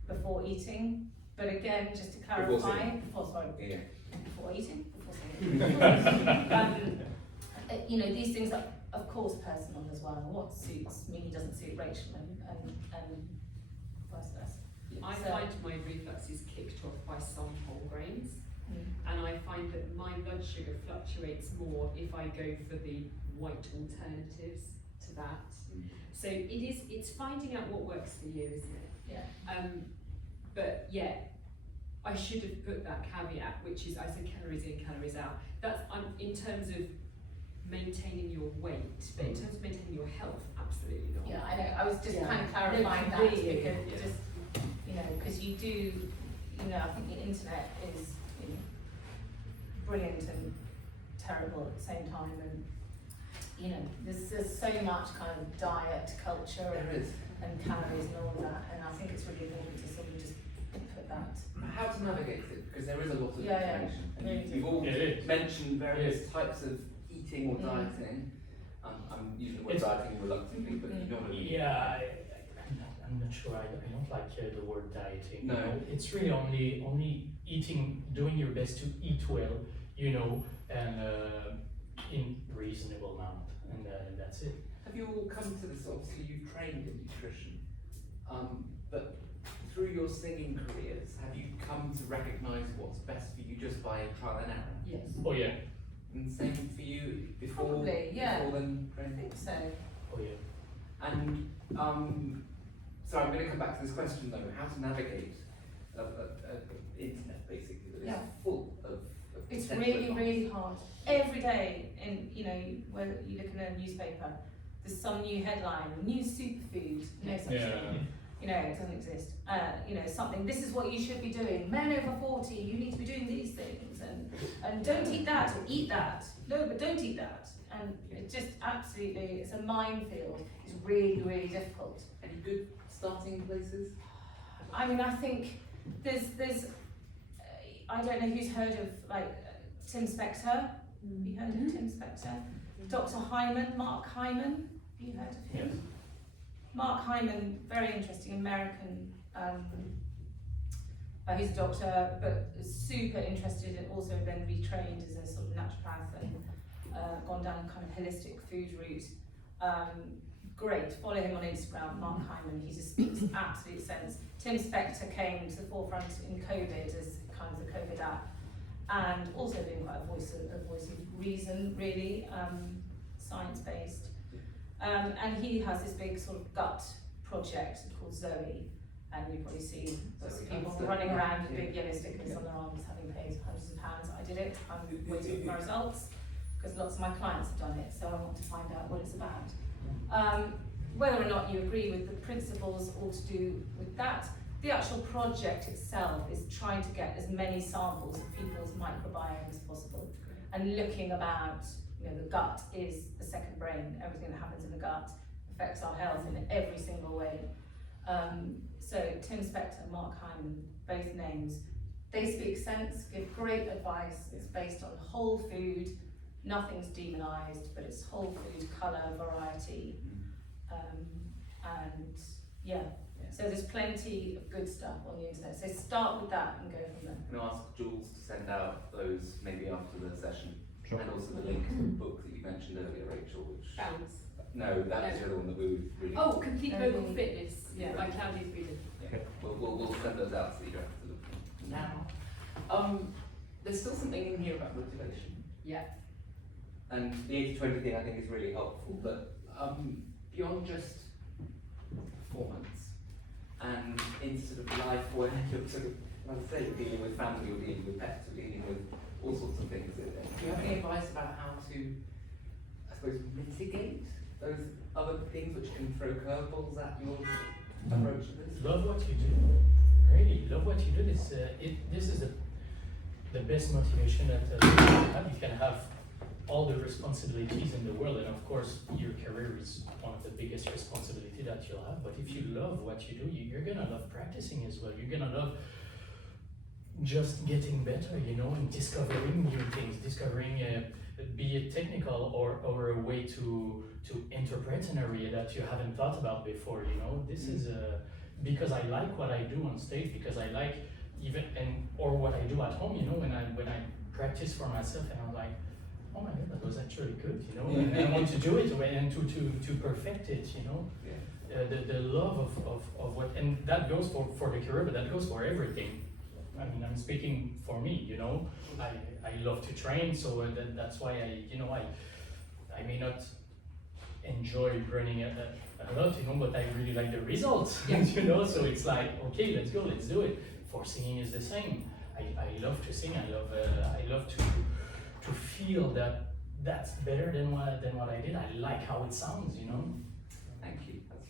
before eating. But again, just to clarify, before eating, you know, these things are of course personal as well. What suits me doesn't suit Rachel, and vice versa. I find my reflux is kicked off by some whole grains, and I find that my blood sugar fluctuates more if I go for the white alternatives to that. So it's finding out what works for you, isn't it? Yeah. But yeah, I should have put that caveat, which is I said calories in, calories out. That's in terms of maintaining your weight, but in terms of maintaining your health, absolutely not. Yeah, I know. I was just kind of clarifying that because just, you know, because you do, you know, I think the internet is, you know, brilliant and terrible at the same time, and you know, there's so much kind of diet culture and calories and all of that, and I think it's really important to sort of just put that. How to navigate it, because there is a lot of Yeah, information. yeah. And you've all Yeah, mentioned various types of eating or dieting. I'm using the word dieting reluctantly, but you know what I mean. Yeah, I'm not sure. I don't like the word dieting. No. You know? It's really only eating, doing your best to eat well, you know, and in reasonable amount, and that's it. Have you all come to this? Obviously, you've trained in nutrition, but through your singing careers, have you come to recognise what's best for you just by trial and error? Yes. Oh yeah. And same for you before, Probably, yeah. before then I training? think so. Oh yeah. And so I'm going to come back to this question though: how to navigate internet basically that is Yeah. full of It's potential really, advice. really hard. Every day, in you know, when you look in a newspaper, there's some new headline, new superfood, no such thing. You know, it doesn't exist. You know, something. This is what you should be doing. Men over 40, you need to be doing these things, and don't eat that or eat that. No, but don't eat that. And it just absolutely, it's a minefield. It's really, really difficult. Any good starting places? I mean, I think there's I don't know who's heard of like Tim Spector. Have you heard of Tim Spector? Dr. Hyman, Mark Hyman. Have you heard of him? Yes. Mark Hyman, very interesting American. He's a doctor, but super interested and also been retrained as a sort of naturopath and gone down kind of holistic food route. Great, follow him on Instagram, Mark Hyman. He just speaks absolute sense. Tim Spector came to the forefront in COVID as kind of the COVID app, and also being quite a voice of reason, really, science-based. And he has this big sort of gut project called Zoe, and you've probably seen lots of people running around with big yellow stickers on their arms, having paid hundreds of pounds. I did it. I'm waiting for my results because lots of my clients have done it, so I want to find out what it's about. Whether or not you agree with the principles, all to do with that. The actual project itself is trying to get as many samples of people's microbiome as possible, and looking about, you know, the gut is the second brain. Everything that happens in the gut affects our health in every single way. So Tim Spector, Mark Hyman, both names, they speak sense, give great advice. It's based on whole food, nothing's demonized, but it's whole food, colour, variety, and yeah. So there's plenty of good stuff on the internet. So start with that and go from there. I'm going to ask Jules to send out those maybe after the session. Sure. And also the link to the book that you mentioned earlier, Rachel, which... Balance. No, that was the other one that we were really... Oh, Complete Vocal Really? Fitness Yeah. by Claudia Frieden. Yeah. We'll send those out so you don't have to look at them now. There's still something in here about motivation. Yeah. And the 80-20 thing I think is really helpful, but beyond just performance and in sort of life where you're sort of, like I say, you're dealing with family, you're dealing with pets, you're dealing with all sorts of things. Do you have any advice about how to, I suppose, mitigate those other things which can throw curveballs at your approach to this? Love what you do. really love what you do. This is the best motivation that you can have. You can have all the responsibilities in the world, and of course your career is one of the biggest responsibility that you'll have, but if you love what you do, you're gonna love practicing as well. You're gonna love just getting better, you know, and discovering new things, discovering be it technical or a way to interpret an area that you haven't thought about before, you know. This is because I like what I do on stage, because I like or what I do at home, you know, when I practice for myself, and I'm like, oh my god, that was actually good, you know, and I want to do it and to perfect it, you know. The love of what, and that goes for the career, but that goes for everything. I mean, I'm speaking for me, you know. I love to train, so that's why I may not enjoy running a lot, you know, but I really like the results, you know. So it's like, okay, let's go, let's do it. For singing is the same. I love to sing. I love to feel that that's better than what I did. I like how it sounds, you know. Thank you. That's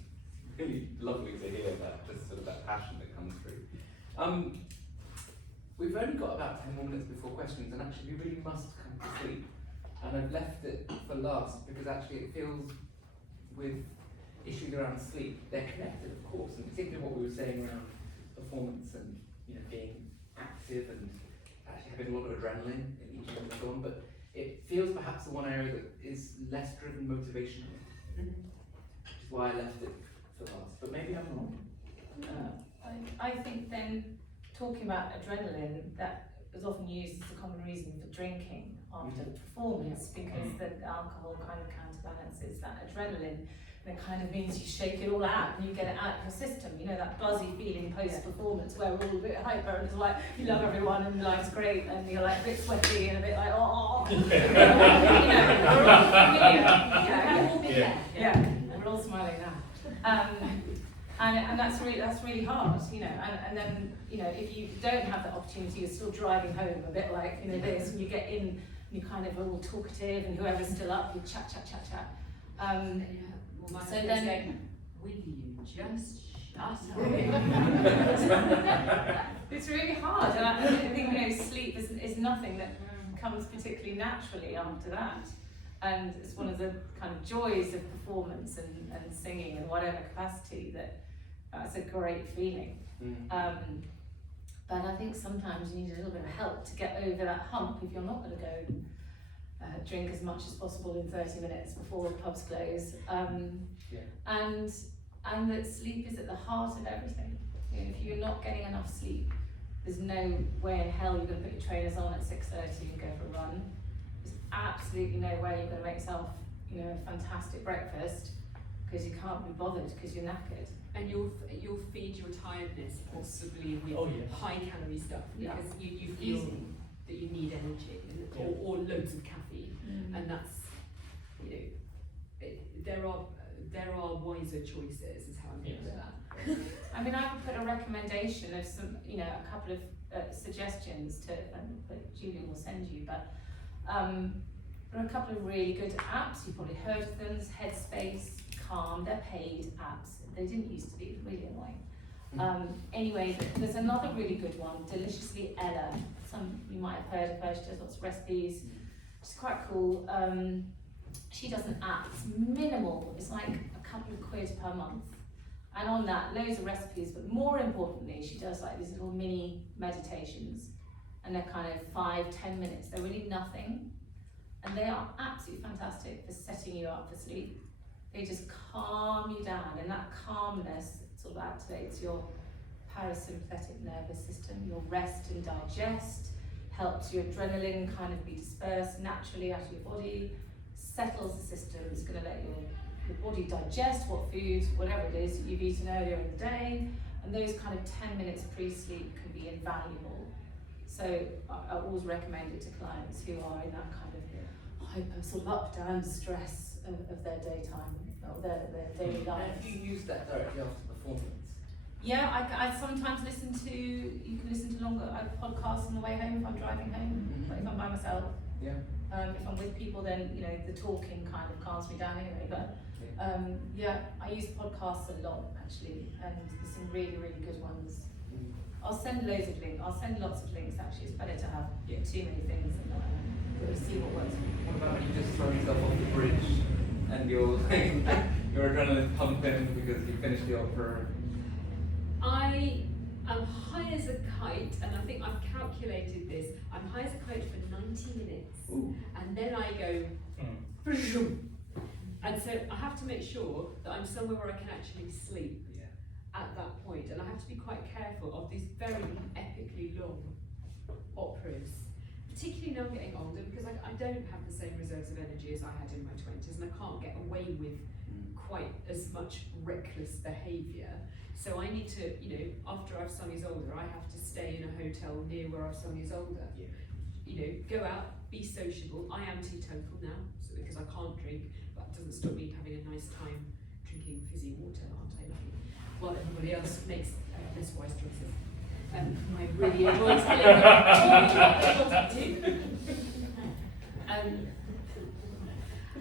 really lovely to hear that, just sort of that passion that comes through. We've only got about 10 more minutes before questions, and actually we really must come to sleep. And I've left it for last because actually it feels, with issues around sleep, they're connected, of course, and particularly what we were saying around performance and, you know, being active and actually having a lot of adrenaline in each and so on. But it feels perhaps the one area that is less driven motivational, which is why I left it for last. But maybe I'm wrong. I think then, talking about adrenaline, that is often used as a common reason for drinking after performance, because the alcohol kind of counterbalances that adrenaline, and it kind of means you shake it all out and you get it out of your system. You know, that buzzy feeling post-performance where we're all a bit hyper and it's like, you love everyone and life's great, and you're like a bit sweaty and a bit like, oh, you know, we're all familiar. Yeah, we're all smiling now. And that's really hard, you know, and then, you know, if you don't have that opportunity, you're still driving home a bit like, you know, this, and you get in, and you're kind of all talkative, and whoever's still up, you chat. So then, will you just shut up? It's really hard, and I think, you know, sleep is nothing that comes particularly naturally after that. And it's one of the kind of joys of performance and singing in whatever capacity that it's a great feeling. But I think sometimes you need a little bit of help to get over that hump if you're not going to go drink as much as possible in 30 minutes before the pubs close. And that sleep is at the heart of everything. You know, if you're not getting enough sleep, there's no way in hell you're going to put your trainers on at 6:30 and go for a run. There's absolutely no way you're going to make yourself, you know, a fantastic breakfast, because you can't be bothered because you're knackered. And you'll feed your tiredness possibly with high calorie stuff, because you feel that you need energy or loads of caffeine, and that's, you know, there are wiser choices, is how I'm feeling that. I mean, I would put a recommendation of some, you know, a couple of suggestions to, that Julian will send you, but there are a couple of really good apps. You've probably heard of them. There's Headspace, Calm. They're paid apps. They didn't used to be, really annoying. Anyway, there's another really good one, Deliciously Ella. Some you might have heard of her. She does lots of recipes. She's quite cool. She does an app. It's minimal. It's like a couple of quid per month. And on that, loads of recipes, but more importantly, she does like these little mini meditations, and they're kind of 5-10 minutes. They're really nothing, and they are absolutely fantastic for setting you up for sleep. They just calm you down, and that calmness sort of activates your parasympathetic nervous system, your rest and digest, helps your adrenaline kind of be dispersed naturally out of your body, settles the system. It's going to let your body digest what food, whatever it is you've eaten earlier in the day, and those kind of 10 minutes pre-sleep can be invaluable. So I always recommend it to clients who are in that kind of hyper sort of up-down stress of their daytime, or their daily life. Do you use that directly after performance? Yeah, I sometimes you can listen to longer podcasts on the way home if I'm driving home, but if I'm by myself. Yeah. If I'm with people, then, you know, the talking kind of calms me down anyway, but I use podcasts a lot actually, and there's some really, really good ones. I'll send loads of links. I'll send lots of links. Actually, it's better to have Yeah. too many things and not see what works. What about when you just throw yourself off the bridge and you're your adrenaline's pumping because you finished the opera? I am high as a kite, and I think I've calculated this. I'm high as a kite for 90 minutes, Ooh. and then I go, and so I have to make sure that I'm somewhere where I can actually sleep Yeah. at that point, and I have to be quite careful of these very epically long operas, particularly now I'm getting older, because I don't have the same reserves of energy as I had in my 20s, and I can't get away with quite as much reckless behaviour. So I need to, you know, after I've sung Isolde, I have to stay in a hotel near where I've sung Isolde. Yeah. You know, go out, be sociable. I am teetotal now, so because I can't drink, but it doesn't stop me having a nice time drinking fizzy water, aren't I lucky? While everybody else makes less wise choices. I really enjoy telling them what to do.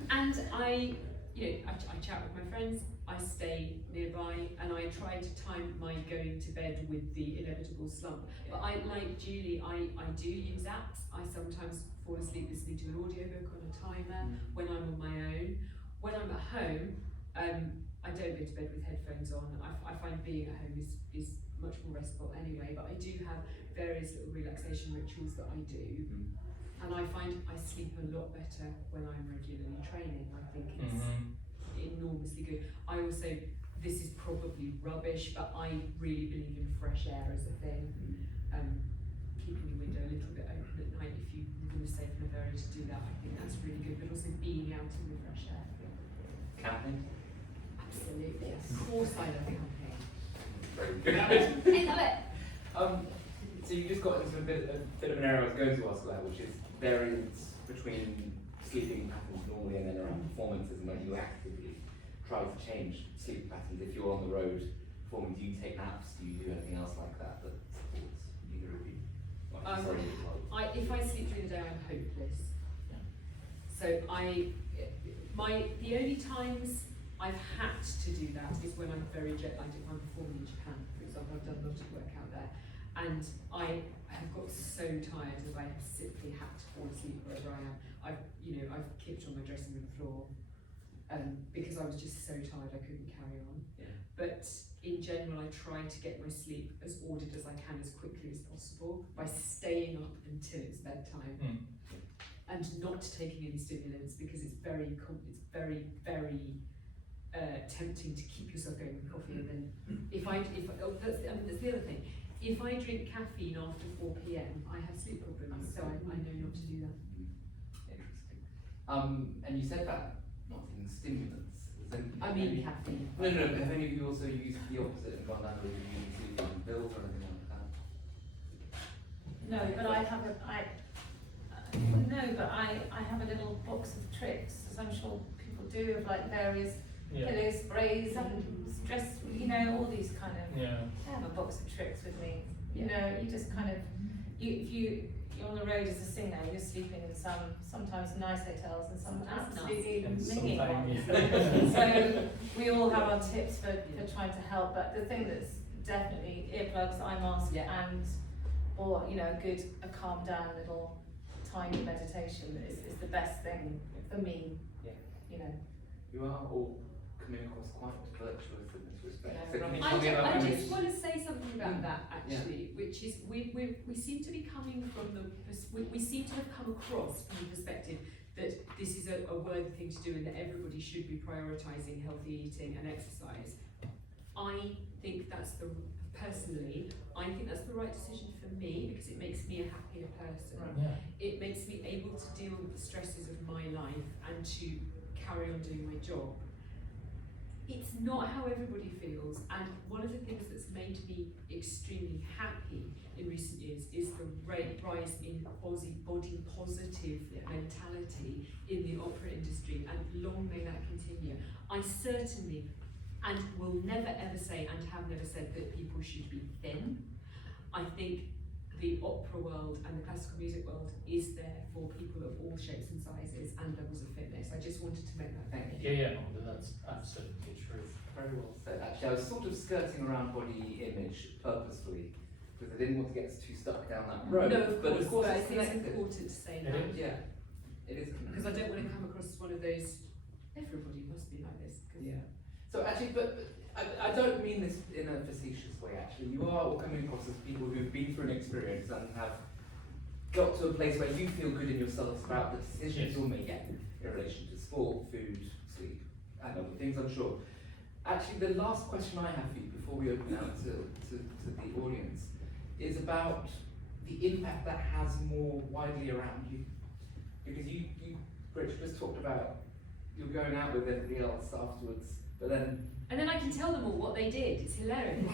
And I, you know, I chat with my friends, I stay nearby, and I try to time my going to bed with the inevitable slump. But I, like Julie, I do use apps. I sometimes fall asleep listening to an audiobook on a timer when I'm on my own. When I'm at home, I don't go to bed with headphones on. I find being at home is much more restful anyway, but I do have various little relaxation rituals that I do. And I find I sleep a lot better when I'm regularly training. I think it's enormously good. I also, this is probably rubbish, but I really believe in fresh air as a thing. Keeping your window a little bit open at night if you live in a safe and a very to do that, I think that's really good, but also being out in the fresh air. Camping? Absolutely, of course I love camping. Very good. I love it. So you just got into a bit of an area I was going to ask about, which is variance between sleeping patterns normally and then around performances, and when you actively try to change sleep patterns. If you're on the road performing, do you take naps? Do you do anything else like that that supports either of you? If I sleep during the day, I'm hopeless. So the only times I've had to do that is when I'm very jet lagged. If I'm performing in Japan, for example, I've done a lot of work out there, and I have got so tired that I have simply had to fall asleep wherever I am. I've kicked on my dressing room floor because I was just so tired I couldn't carry on. Yeah. But in general, I try to get my sleep as ordered as I can as quickly as possible by staying up until it's bedtime and not taking any stimulants, because it's very tempting to keep yourself going with coffee. And then that's the other thing. If I drink caffeine after 4 p.m, I have sleep problems, so I know not to do that. Interesting. And you said that not taking stimulants. I mean caffeine. No. Have any of you also used the opposite and gone down the route of using sleeping pills or anything like that? No, but I have I have a little box of tricks, as I'm sure people do, of like various pillow sprays and stress, you know, all these kind of. Yeah. I have a box of tricks with me. You know, you just kind of, if you're on the road as a singer, you're sleeping in sometimes nice hotels and some absolutely minging ones. So we all have our tips for trying to help, but the thing that's definitely earplugs, eye mask, or you know, a calm down little tiny meditation is the best thing for me. Yeah. You know. You are all coming across quite virtuous in this respect. Yeah, So can you I tell me about when just want to say something about that actually, which is we seem to be coming from we seem to have come across from the perspective that this is a worthy thing to do and that everybody should be prioritising healthy eating and exercise. I think that's personally, I think that's the right decision for me because it makes me a happier person. Yeah. It makes me able to deal with the stresses of my life and to carry on doing my job. It's not how everybody feels, and one of the things that's made me extremely happy in recent years is the rise in body positive mentality in the opera industry, and long may that continue. I certainly, and will never ever say, and have never said, that people should be thin. I think the opera world and the classical music world is there for people of all shapes and sizes and levels of fitness. I just wanted to make that very clear. Yeah, no, that's absolutely true. Very well said. Actually, I was sort of skirting around body image purposefully because I didn't want to get us too stuck down that road. No, of but course, but I it's think it's connected. important to say It that. is. Yeah, it is Because I don't want to come across as one of those, everybody must be like this. 'cause- Yeah. So actually, but I don't mean this in a facetious way. Actually, you are all coming across as people who've been through an experience and have got to a place where you feel good in yourselves about the decisions Yes. you're making in relation to sport, food, sleep, and other things. I'm sure. Actually, the last question I have for you before we open out to the audience is about the impact that has more widely around you, because you Rich, just talked about you're going out with everybody else afterwards, but then. And then I can tell them all what they did. It's hilarious.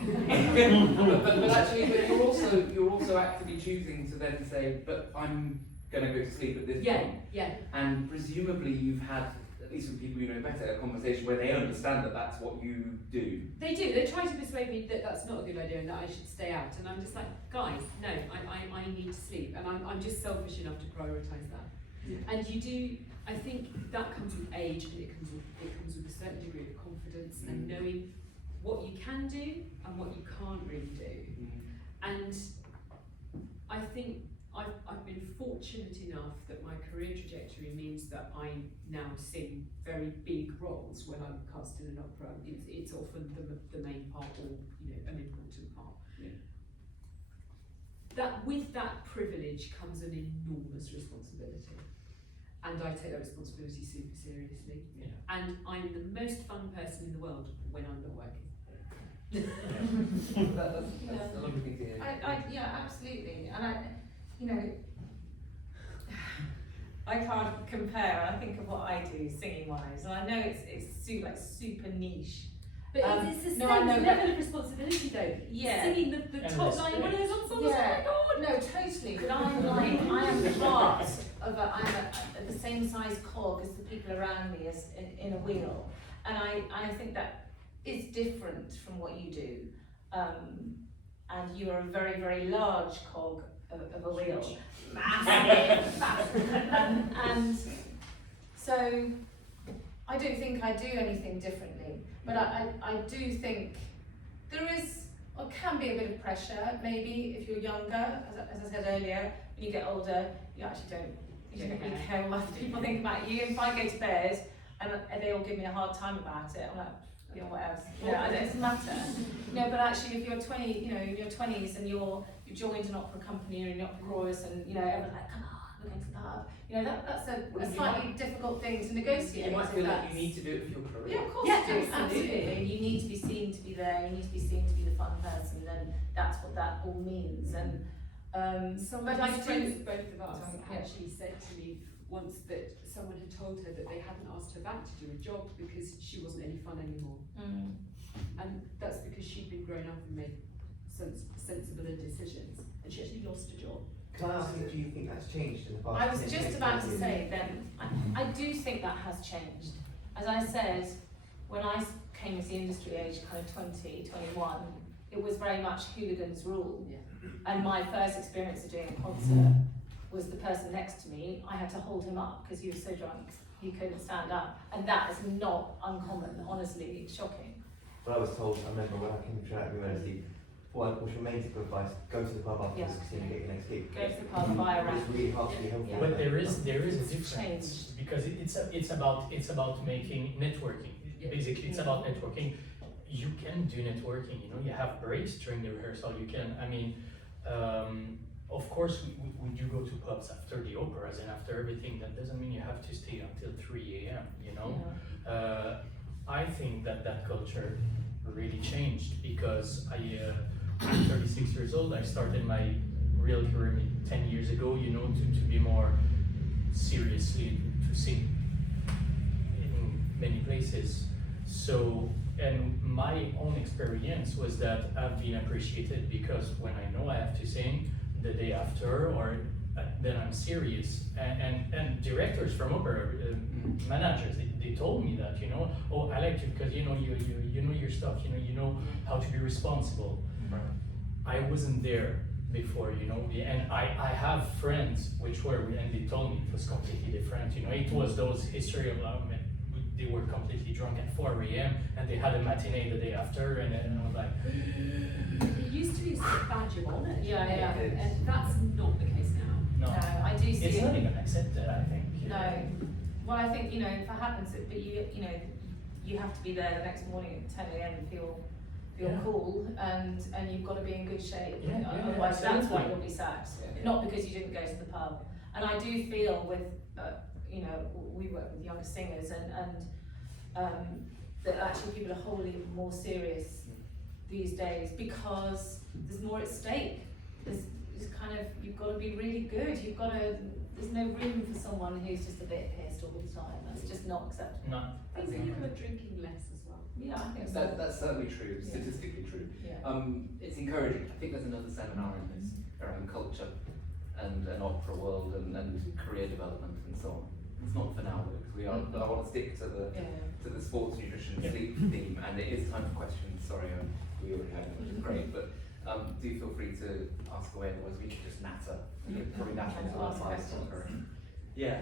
but actually, you're also actively choosing to then say, but I'm going to go to sleep at this point. Yeah. And presumably you've had, at least with people you know better, a conversation where they understand that that's what you do. They do. They try to persuade me that that's not a good idea and that I should stay out. And I'm just like, guys, no, I need to sleep. And I'm just selfish enough to prioritise that. Yeah. And you do, I think that comes with age, and it comes with a certain degree of confidence and knowing what you can do and what you can't really do. And I think I've been fortunate enough that my career trajectory means that I now sing very big roles when I'm cast in an opera. It's often the main part, or an important part. Yeah. That with that privilege comes an enormous responsibility, and I take that responsibility super seriously. Yeah. And I'm the most fun person in the world when I'm not working. That's a lovely thing to hear. Yeah, absolutely. And I can't compare. I think of what I do singing wise, and I know it's super niche. But it's the same no, I know, level of responsibility though. Yeah. Singing the top line of one of those ensembles. Yeah. Oh my god. No, totally. But I am part of I'm the same size cog as the people around me as in a wheel, and I think that is different from what you do. And you are a very, very large cog of a wheel. Massive. And so I don't think I do anything differently, but I do think there is, or can be, a bit of pressure maybe if you're younger. As I said earlier, when you get older, you actually don't really care what other people think about you. If I go to bed and they all give me a hard time about it, I'm like, what else? It doesn't matter. No, but actually, if you're 20, in your 20s and you joined an opera company or an opera chorus, and everyone's like, come on, we're going to the pub. That's a slightly difficult thing to negotiate. You might feel like you need to do it for your career. Yeah, of course Yeah, you do. absolutely. Absolutely. You need to be seen to be there. You need to be seen to be the fun person, and that's what that all means. And Somebody but I who's friends do. with both of us Yeah. actually said to me once that someone had told her that they hadn't asked her back to do a job because she wasn't any fun anymore. And that's because she'd been grown up and made sensible decisions, and she actually lost a job. Can I ask you, do you think that's changed in the past? I was 10 just years? about to say then, I do think that has changed. As I said, when I came into the industry age kind of 20, 21, it was very much hooligans rule. Yeah. And my first experience of doing a concert was the person next to me. I had to hold him up because he was so drunk he couldn't stand up. And that is not uncommon, honestly, it's shocking. But I was told, I remember when I came to university, what's your main tip of advice? Go to the pub afterwards because then you get your next gig. Go to the pub, buy a It's rack. really hard to be helpful. Yeah. But there is a It's difference changed. because it's about making networking. Basically, it's about networking. You can do networking. You have breaks during the rehearsal. You can. I mean, of course, we do go to pubs after the operas and after everything. That doesn't mean you have to stay until 3 a.m. Yeah. I think that culture really changed because I'm 36 years old. I started my real career 10 years ago, to be more seriously to sing in many places. So, and my own experience was that I've been appreciated because when I know I have to sing the day after, or then I'm serious. And directors from opera, managers, they told me that, oh, I like you because you know your stuff, you know how to be responsible. Right. I wasn't there before, and I have friends which were, and they told me it was completely different. It was those history of they were completely drunk at 4 a.m. and they had a matinee the day after, and I was like, used to be a sort of badge of honour. Yeah, yeah. And that's not the case now. No, No, I do see it's it. not even accepted, I think. No. Well, I think, if it happens, but you know, you have to be there the next morning at 10 a.m. and feel Yeah. cool, and you've got to be in good shape. Yeah, yeah, Otherwise, that's why absolutely. you'll be sacked. Yeah. Not because you didn't go to the pub. And I do feel with, we work with younger singers, and that actually people are wholly more serious these days because there's more at stake. There's kind of, you've got to be really good. There's no room for someone who's just a bit pissed all the time. That's just not acceptable. No. I think people are drinking less as well. Yeah, I think so. That's certainly true, Yeah. statistically true. Yeah. It's encouraging. I think there's another seminar in this around culture and an opera world and career development and so on. It's not for now though, because I want to stick to the sports nutrition Yeah. sleep theme, and it is time for questions. Sorry, we already had one, which is great, but do feel free to ask away, otherwise we could just natter. We could probably natter And until our ask slides questions. start going. Yeah.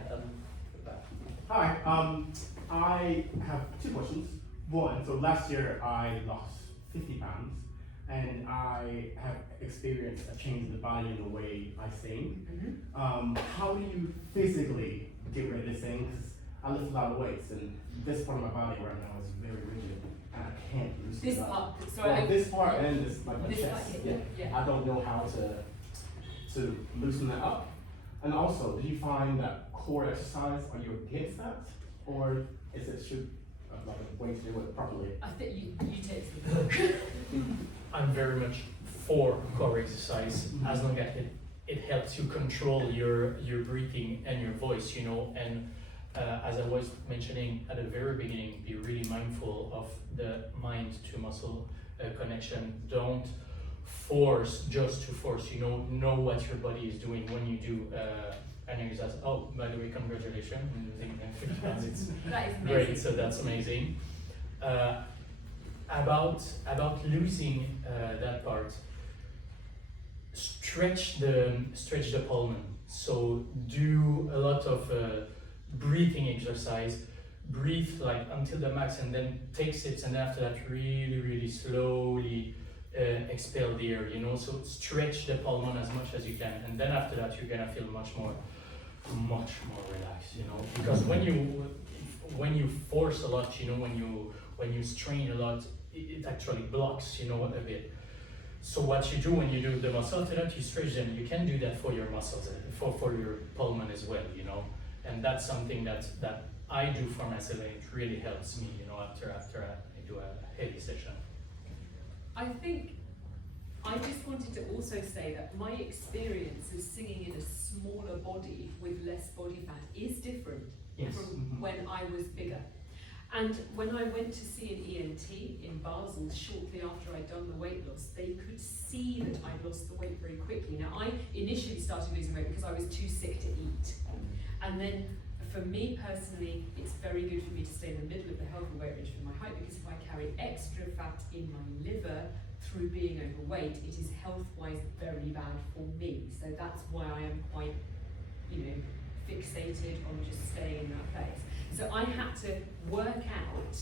Hi, I have two questions. One, so last year I lost 50 pounds, and I have experienced a change in the body in the way I sing. How do you physically get rid of this thing? 'Cause I lift a lot of weights, and this part of my body right now is very rigid, and I can't loosen This it up. part, Well, this part and this, like my This chest. part, Yeah. yeah. I don't know how to loosen that up. And also, do you find that core exercise, are you against that? Or is it like a way to do it properly? I think you take the I'm very much for core exercise as long as it helps you control your breathing and your voice, and as I was mentioning at the very beginning, be really mindful of the mind to muscle connection. Don't force just to force, know what your body is doing when you do an exercise. Oh, by the way, congratulations on losing 50 pounds. It's That is amazing. great, so that's amazing. About losing that part, stretch the pulmon. So do a lot of breathing exercise. Breathe like until the max, and then take sips, and after that, really slowly expel the air. So stretch the pulmon as much as you can, and then after that, you're gonna feel much more relaxed. Because when you force a lot, when you strain a lot, it actually blocks, a bit. So what you do when you do the muscle, after that you stretch them. You can do that for your muscles, for your pulmon as well, and that's something that I do for myself, and it really helps me, after I do a heavy session. I think I just wanted to also say that my experience of singing in a smaller body with less body fat is different Yes. from when I was bigger. And when I went to see an ENT in Basel shortly after I'd done the weight loss, they could see that I'd lost the weight very quickly. Now, I initially started losing weight because I was too sick to eat. And then for me personally, it's very good for me to stay in the middle of the healthy weight range for my height, because if I carry extra fat in my liver through being overweight, it is health-wise very bad for me. So that's why I am quite, fixated on just staying in that place. So I had to work out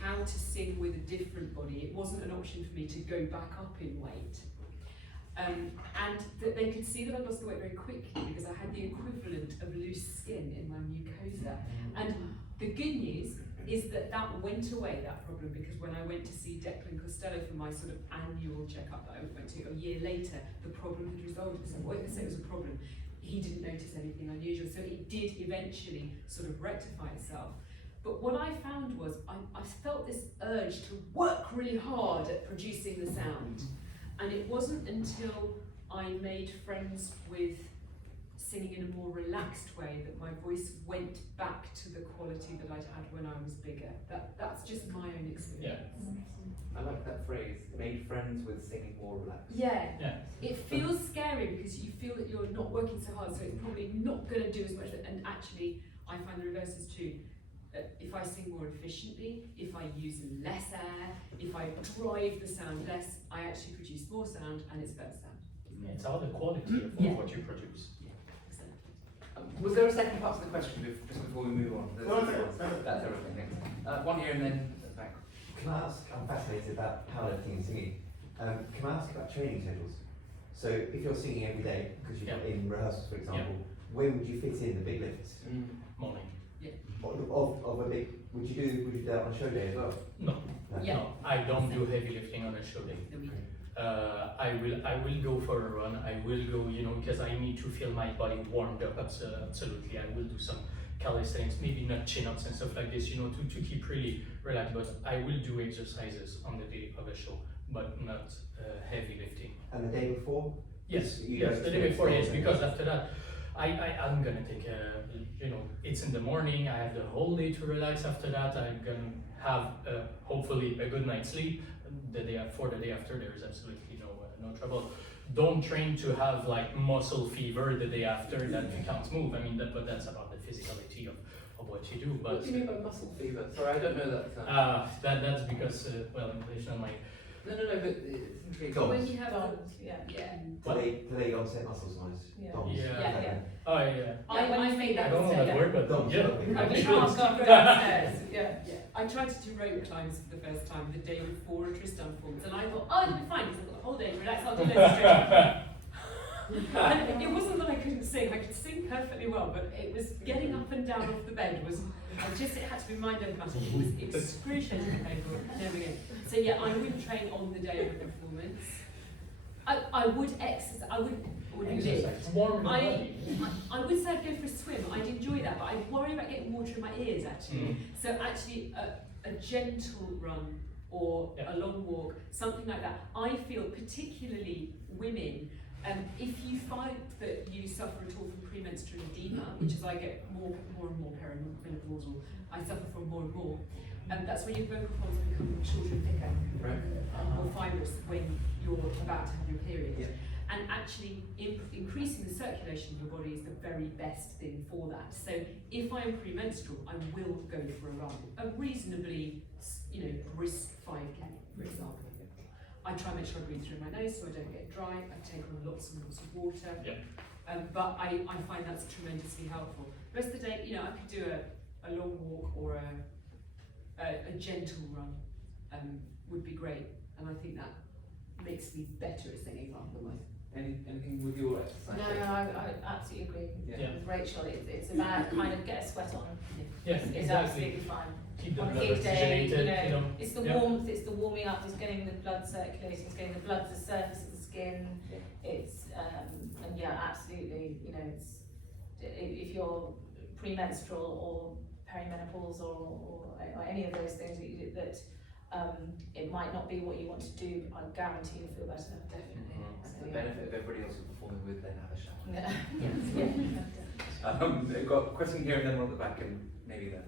how to sing with a different body. It wasn't an option for me to go back up in weight. And that they could see that I lost the weight very quickly because I had the equivalent of loose skin in my mucosa. And the good news is that went away, that problem, because when I went to see Declan Costello for my sort of annual checkup that I went to a year later, the problem had resolved itself. Well, I say it was a problem. He didn't notice anything unusual, so it did eventually sort of rectify itself. But what I found was I felt this urge to work really hard at producing the sound. And it wasn't until I made friends with singing in a more relaxed way that my voice went back to the quality that I'd had when I was bigger. That's just my own experience. I like that phrase, made friends with singing more relaxed. Yeah. Yeah. It feels scary because you feel that you're not working so hard, so it's probably not going to do as much. And actually, I find the reverse is true. If I sing more efficiently, if I use less air, if I drive the sound less, I actually produce more sound, and it's better sound. It's all the quality of Yeah. what you produce. Exactly. Was there a second part to the question just before we move on? No, That's everything. Thanks. One here and then at the back. Can I ask, I'm fascinated about powerlifting and singing. Can I ask about training schedules? So if you're singing every day, because you're in rehearsals, for example, when would you fit in the big lifts? Morning. Of a big, would you do that on a show day as well? No. No. Yeah. No, I don't do heavy lifting on a show day. I will go for a run. I will go, because I need to feel my body warmed up. Absolutely, I will do some calisthenics, maybe not chin-ups and stuff like this, to keep really relaxed. But I will do exercises on the day of a show, but not heavy lifting. And the day before? Yes, You yes, don't the do day before, it yes, before, because after that, I'm gonna take it's in the morning. I have the whole day to relax. After that, I'm gonna have hopefully a good night's sleep. The day after, there is absolutely no trouble. Don't train to have like muscle fever the day after that you can't move. I mean, but that's about the physicality of what you do. But What do you mean by muscle fever? Sorry, I don't know that term. that's because inflation on my. No, but it's intriguing. Go on. When you have Dons, yeah. Delayed onset muscle soreness. Yeah. DOMS. Yeah. Oh yeah. I think I don't know that word, but DOMS. yeah. We can't go downstairs. Yeah. I tried to do rope climbs for the first time the day before a Tristan performance, and I thought, oh, it'll be fine because I've got the whole day to relax. I'll do loads of stretching. And it wasn't that I couldn't sing; I could sing perfectly well, but it was getting up and down off the bed was. It had to be mind over matter. It was excruciatingly painful. Never again. So yeah, I wouldn't train on the day of a performance. I would exercise. I would lift. Warm the body. I would say I'd go for a swim. I'd enjoy that, but I'd worry about getting water in my ears actually. So actually, a gentle run or a long walk, something like that. I feel particularly women. If you find that you suffer at all from premenstrual edema, which as I get more and more perimenopausal, I suffer from more and more. That's when your vocal folds become shorter and thicker, more fibrous when you're about to have your period. Yeah. And actually, increasing the circulation of your body is the very best thing for that. So if I am premenstrual, I will go for a run, a reasonably, brisk 5K, for example. I try and make sure I breathe through my nose so I don't get dry. I take on lots and lots of water. Yeah. But I find that's tremendously helpful. The rest of the day, I could do a long walk or a gentle run would be great. And I think that makes me better at singing rather than Anything with your exercise? No, I absolutely agree with Rachel. It's about kind of get a sweat on. Yes, It's exactly. absolutely fine. Keep the On a blood gig day, oxygenated, it's the warmth, it's the warming up, it's getting the blood circulating, it's getting the blood to the surface of the skin. It's and yeah, absolutely. It's if you're premenstrual or perimenopause or any of those things that it might not be what you want to do, but I guarantee you'll feel better. Definitely. For the benefit of everybody else you're performing with, then have a shower. Yeah. I've got a question here and then one at the back and maybe there.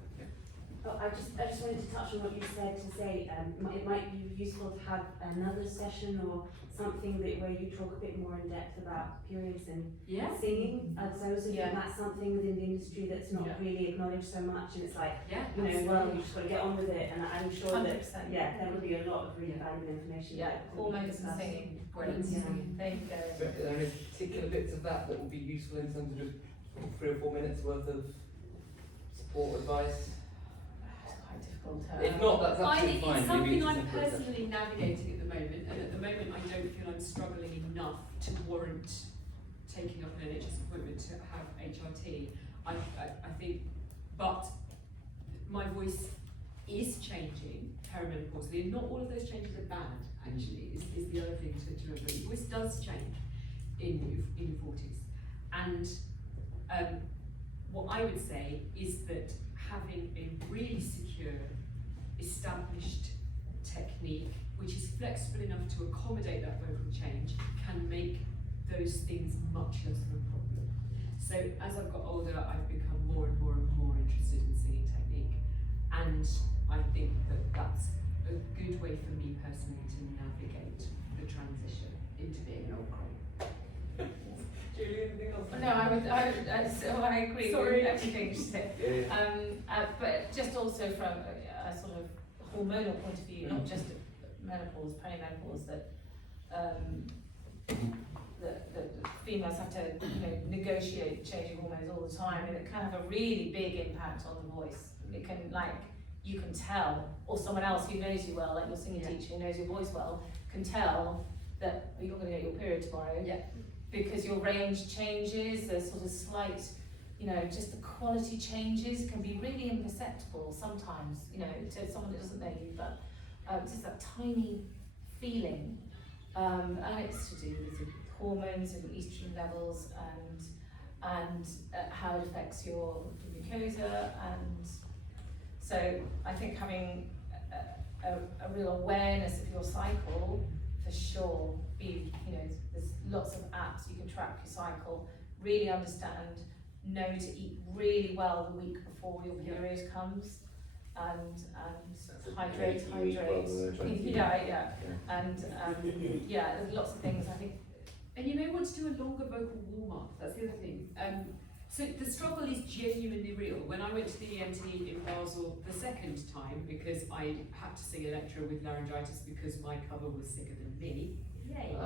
Oh, I just wanted to touch on what you said to say it might be useful to have another session or something where you talk a bit more in depth about periods and singing. So I was thinking that's something within the industry that's not really acknowledged so much, and it's like, well, you just got to get on with it. And I'm sure 100%. that there would be a lot of really valuable information. Yeah, hormones and singing. Brilliant. There you go. So are there any particular bits of that would be useful in terms of just 3 or 4 minutes worth of support advice? Quite difficult. If not, that's absolutely fine. It's something Maybe I'm it's a separate session. personally navigating at the moment, and at the moment I don't feel I'm struggling enough to warrant taking up an NHS appointment to have HRT. I think, but my voice is changing perimenopausally, and not all of those changes are bad, actually, is the other thing to remember. Your voice does change in your 40s. And what I would say is that having a really secure, established technique, which is flexible enough to accommodate that vocal change, can make those things much less of a problem. So as I've got older, I've become more and more interested in singing technique, and I think that that's a good way for me personally to navigate the transition into being an old crone. Julian, anything else? No, I agree with everything you said. But just also from a sort of hormonal point of view, not just menopause, perimenopause, that females have to negotiate changing hormones all the time, and it can have a really big impact on the voice. It can, you can tell, or someone else who knows you well, like your singing teacher who knows your voice well, can tell that you're going to get your period tomorrow. Yeah. Because your range changes, there's sort of slight, you know, just the quality changes can be really imperceptible sometimes, you know, to someone that doesn't know you, but just that tiny feeling. And it's to do with hormones and estrogen levels and how it affects your mucosa. And so I think having a real awareness of your cycle, for sure, you know, there's lots of apps you can track your cycle, really understand, know to eat really well the week before your period comes, and hydrate. Yeah, there's lots of things I think. And you may want to do a longer vocal warm-up, that's the other thing. So the struggle is genuinely real. When I went to the ENT in Basel the second time, because I had to sing a lecture with laryngitis because my cover was sicker than me, yay.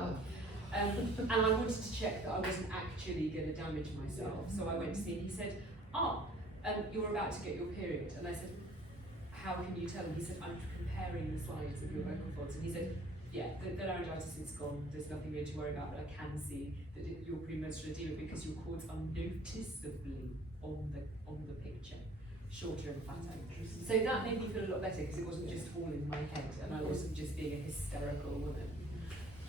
And I wanted to check that I wasn't actually going to damage myself. So I went to see him. He said, you're about to get your period. And I said, how can you tell? And he said, I'm comparing the sides of your vocal folds. And he said, yeah, the laryngitis is gone. There's nothing really to worry about, but I can see that you're premenstrual edema because your cords are noticeably on the picture shorter and fatter. So that made me feel a lot better because it wasn't just all in my head and I wasn't just being a hysterical woman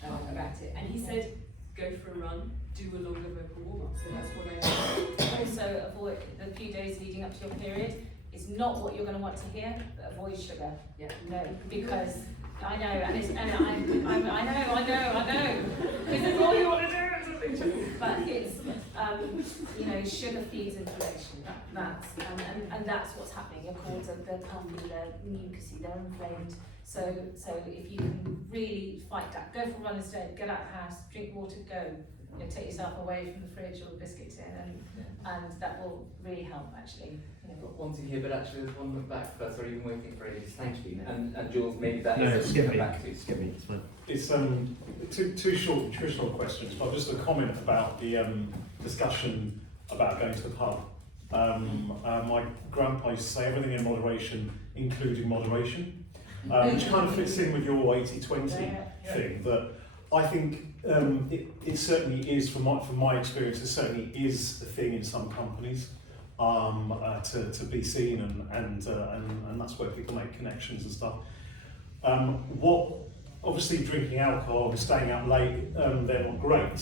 about it. And he said, go for a run, do a longer vocal warm-up. So that's what I did. Also avoid the few days leading up to your period. It's not what you're going to want to hear, but avoid sugar. Yeah. No, because I know, and I know. Because it's all you want to do. But it's, you know, sugar feeds inflammation. And that's what's happening. Your cords are puffy, they're mucousy, they're inflamed. So if you can really fight that, go for a run instead. Get out of the house, drink water, go. You know, take yourself away from the fridge or the biscuit tin, and that will really help actually. You know. Got one to here, but actually there's one back first. Sorry, you've been waiting for ages. Thank you. And Jules, maybe that is skip me. back to. Skip me. It's fine. It's two short nutritional questions, but just a comment about the discussion about going to the pub. My grandpa used to say everything in moderation, including moderation, which kind of fits in with your 80-20 thing. That I think it certainly is, from my experience, it certainly is a thing in some companies to be seen, and that's where people make connections and stuff. Obviously drinking alcohol and staying out late, they're not great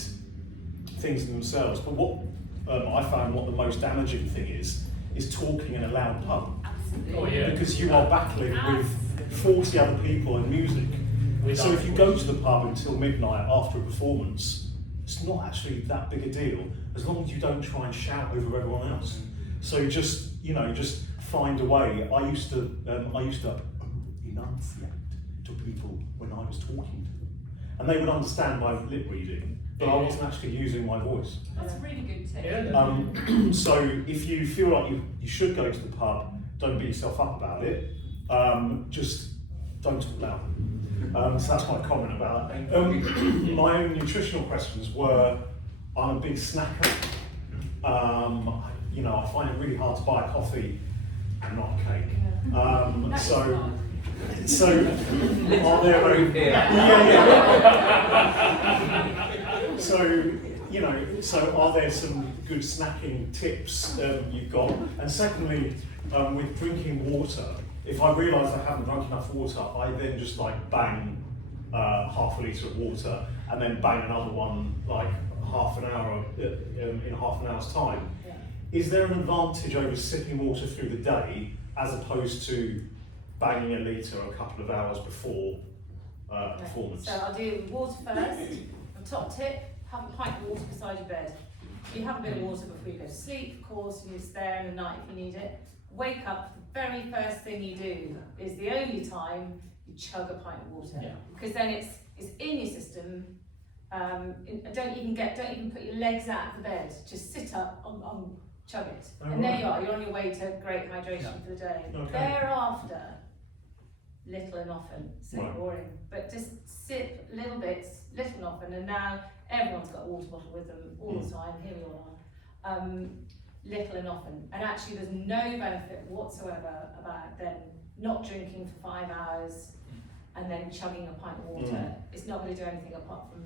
things in themselves, but what I found what the most damaging thing is talking in a loud pub. Absolutely. Oh yeah. Because you are battling with 40 other people and music. So if you go to the pub until midnight after a performance, it's not actually that big a deal, as long as you don't try and shout over everyone else. So just find a way. I used to enunciate to people when I was talking to them, and they would understand my lip reading, but I wasn't actually using my voice. That's a really good tip. Yeah. So if you feel like you should go to the pub, don't beat yourself up about it. Just don't talk loud. So that's my comment about that. My own nutritional questions were, I'm a big snacker. I find it really hard to buy a coffee and not a cake. So are there So are there some good snacking tips you've got? And secondly, with drinking water, if I realise I haven't drunk enough water, I then just bang half a litre of water and then bang another one half an hour in half an hour's time. Yeah. Is there an advantage over sipping water through the day as opposed to banging a litre a couple of hours before performance? So I'll do water first. The top tip: have a pint of water beside your bed. You have a bit of water before you go to sleep, of course, and it's there in the night if you need it. Wake up, the very first thing you do is the only time you chug a pint of water, because then it's in your system. Don't even put your legs out of the bed. Just sit up, chug it, and there you are. You're on your way to great hydration for the day. Okay. Thereafter, little and often. So boring, but just sip little bits, little and often. And now everyone's got a water bottle with them all the time. Here we all are. Little and often. And actually, there's no benefit whatsoever about then not drinking for 5 hours. and then chugging a pint of water, it's not going to do anything apart from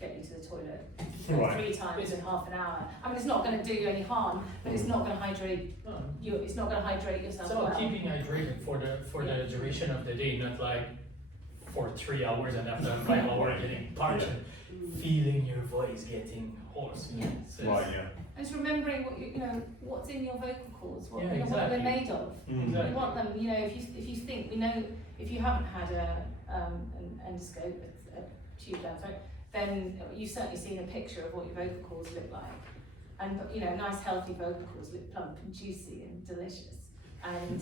get you to the toilet Right. 3 times in half an hour. I mean, it's not going to do you any harm, but it's not going to hydrate you. It's not going to hydrate yourself. It's about well. keeping hydrated for the duration of the day, not like for 3 hours and after 5 hours getting parched and feeling your voice getting hoarse. Yeah. So Right, yeah. It's remembering what you know, what's in your vocal cords, what, Yeah, you know, what they're exactly. made of. Exactly. We want them, you know, if you think, we know, if you haven't had an endoscope, a tube down throat, then you've certainly seen a picture of what your vocal cords look like. And, you know, nice healthy vocal cords look plump and juicy and delicious. And,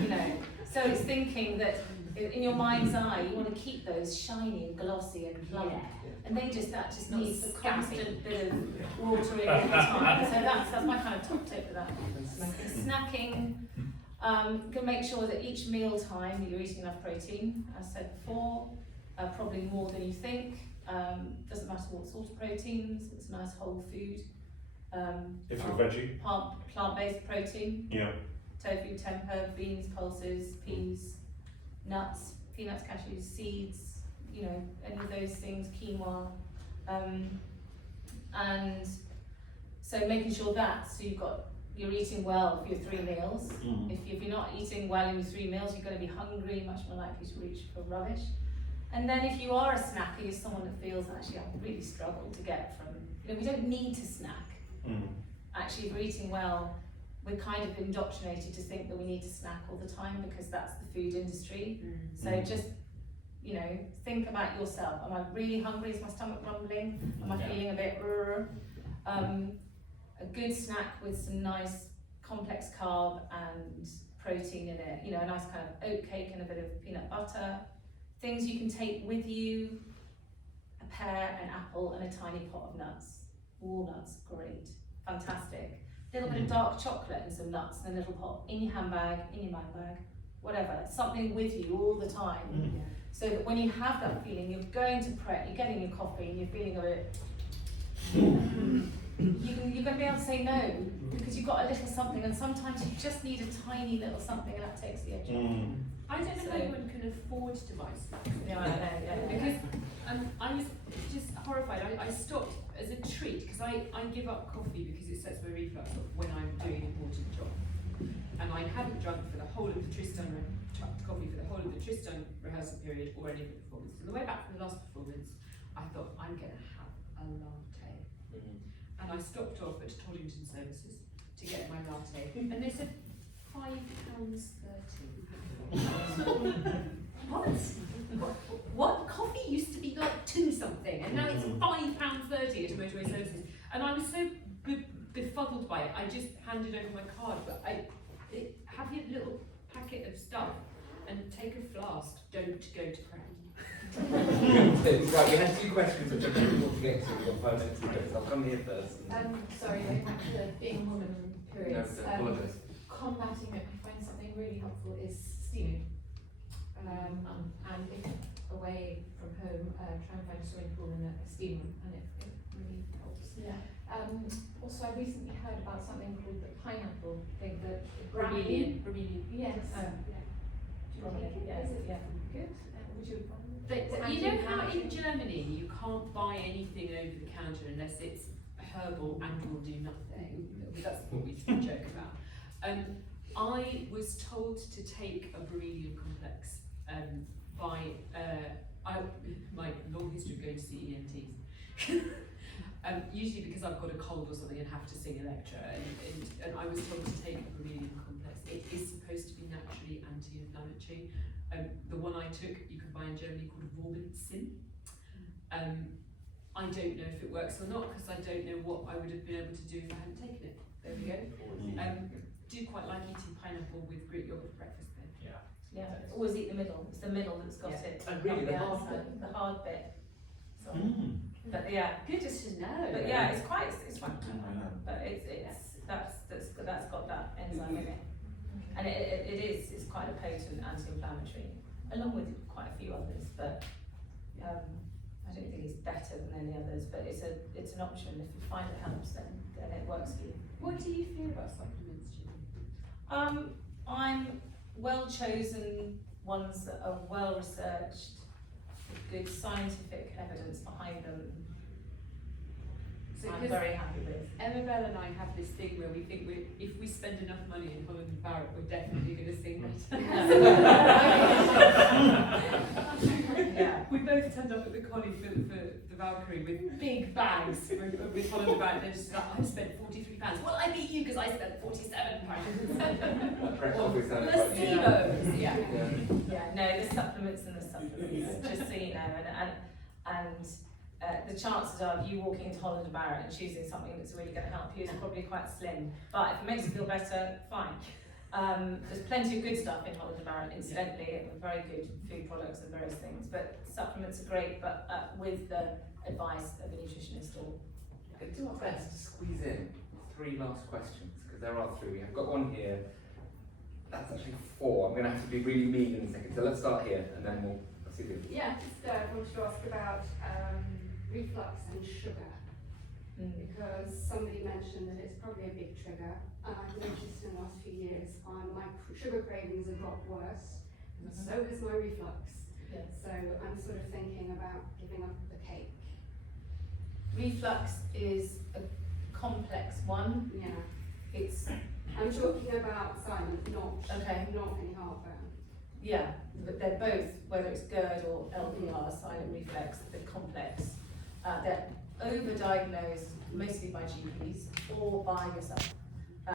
you know, so it's thinking that in your mind's eye, you want to keep those shiny and glossy and plump. And that just Not needs a scampy. constant bit of water in all the time. So that's my kind of top tip for that. Snacking, you can make sure that each meal time you're eating enough protein, as I said before, probably more than you think. Doesn't matter what sort of proteins, it's nice whole food. If you're veggie. Plant-based protein, Yeah. tofu, tempeh, beans, pulses, peas, nuts, peanuts, cashews, seeds, you know, any of those things, quinoa, and so making sure that, so you're eating well for your 3 meals. If you're not eating well in your 3 meals, you're going to be hungry, much more likely to reach for rubbish. And then if you are a snacker, you're someone that feels, actually, I really struggle to get from, you know, we don't need to snack. Actually, if we're eating well, we're kind of indoctrinated to think that we need to snack all the time because that's the food industry. So just, you know, think about yourself. Am I really hungry? Is my stomach rumbling? Am I feeling a bit a good snack with some nice complex carb and protein in it, you know, a nice kind of oat cake and a bit of peanut butter. Things you can take with you, a pear, an apple and a tiny pot of nuts. Walnuts, great, fantastic. A little bit of dark chocolate and some nuts and a little pot in your handbag, in your man bag, whatever. Something with you all the time. So that when you have that feeling, you're going to prep, you're getting your coffee and you're feeling a bit, you're going to be able to say no because you've got a little something, and sometimes you just need a tiny little something and that takes the edge off. I don't know if anyone can afford to buy snacks. Yeah, I know, yeah. Because I was just horrified. I stopped as a treat because I give up coffee because it sets my reflux off when I'm doing an important job. And I hadn't drunk for the whole of the Tristan coffee for the whole of the Tristan rehearsal period or any of the performances. On the way back from the last performance, I thought I'm going to have a latte. And I stopped off at Tollington Services to get my latte, and they said £5.30. What? Coffee used to be like 2 something, and now it's £5.30 at Motorway Services. And I was so befuddled by it. I just handed over my card, but have your little packet of stuff and take a flask. Don't go to Crown. Right, we had 2 questions which I really want to get to. We've got 5 minutes to go, so I'll come here first. Sorry, going back to the being a woman periods. No, apologise. Combating it, I find something really helpful is steaming. And if away from home, try and find a swimming pool and a steam room, and it really helps. Yeah. Also, I recently heard about something called the pineapple thing, the Bromelian. Yes. Do you want to take it? Is it Yeah. good? Would you? You know how in Germany you can't buy anything over the counter unless it's herbal and will do nothing. That's what we used to joke about. I was told to take a beryllium complex by my long history of going to see ENTs. Usually because I've got a cold or something and have to sing a lecture, and I was told to take a beryllium complex. It is supposed to be naturally anti-inflammatory. The one I took, you can buy in Germany, called Vorbenzin. I don't know if it works or not because I don't know what I would have been able to do if I hadn't taken it. There we go. Do quite like eating pineapple with Greek yogurt for breakfast then. Yeah, always eat the middle. It's the middle that's got it. And really, not the hard outside, bit. the hard bit. So, but yeah, Good to know. but yeah, it's quite. But that's got that enzyme in it, and it's quite a potent anti-inflammatory, along with quite a few others. But I don't think it's better than any others. But it's an option. If you find it helps, then it works for you. What do you feel about supplements, Julian? I'm well chosen ones that are well researched, with good scientific evidence behind them. So I'm because very happy with. Emma and I have this thing where we think if we spend enough money in Holland and Barrett, we're definitely going to sing better. Yeah. We both turned up at the collie for the Valkyrie with big bags with Holland and Barrett. They're just like, I spent £43. Well, I beat you because I spent £47. Placebos, yeah. Yeah, no, the supplements and the supplements, just so you know, and the chances are of you walking into Holland and Barrett and choosing something that's really going to help you is probably quite slim. But if it makes you feel better, fine. There's plenty of good stuff in Holland and Barrett, incidentally, and very good food products and various things. But supplements are great, but with the advice of a nutritionist or. Okay, do our best to squeeze in 3 last questions, because there are 3. I've got one here. That's actually 4. I'm going to have to be really mean in a second. So let's start here, and then we'll see the. Yeah, just wanted to ask about reflux and sugar, because somebody mentioned that it's probably a big trigger. I've noticed in the last few years my sugar cravings have got worse, and so has my reflux. Yes. So I'm sort of thinking about giving up the cake. Reflux is a complex one. Yeah. I'm talking about silent, not okay. Not any heartburn. Yeah, but they're both, whether it's GERD or LPR, silent reflex, they're complex. They're overdiagnosed mostly by GPs or by yourself.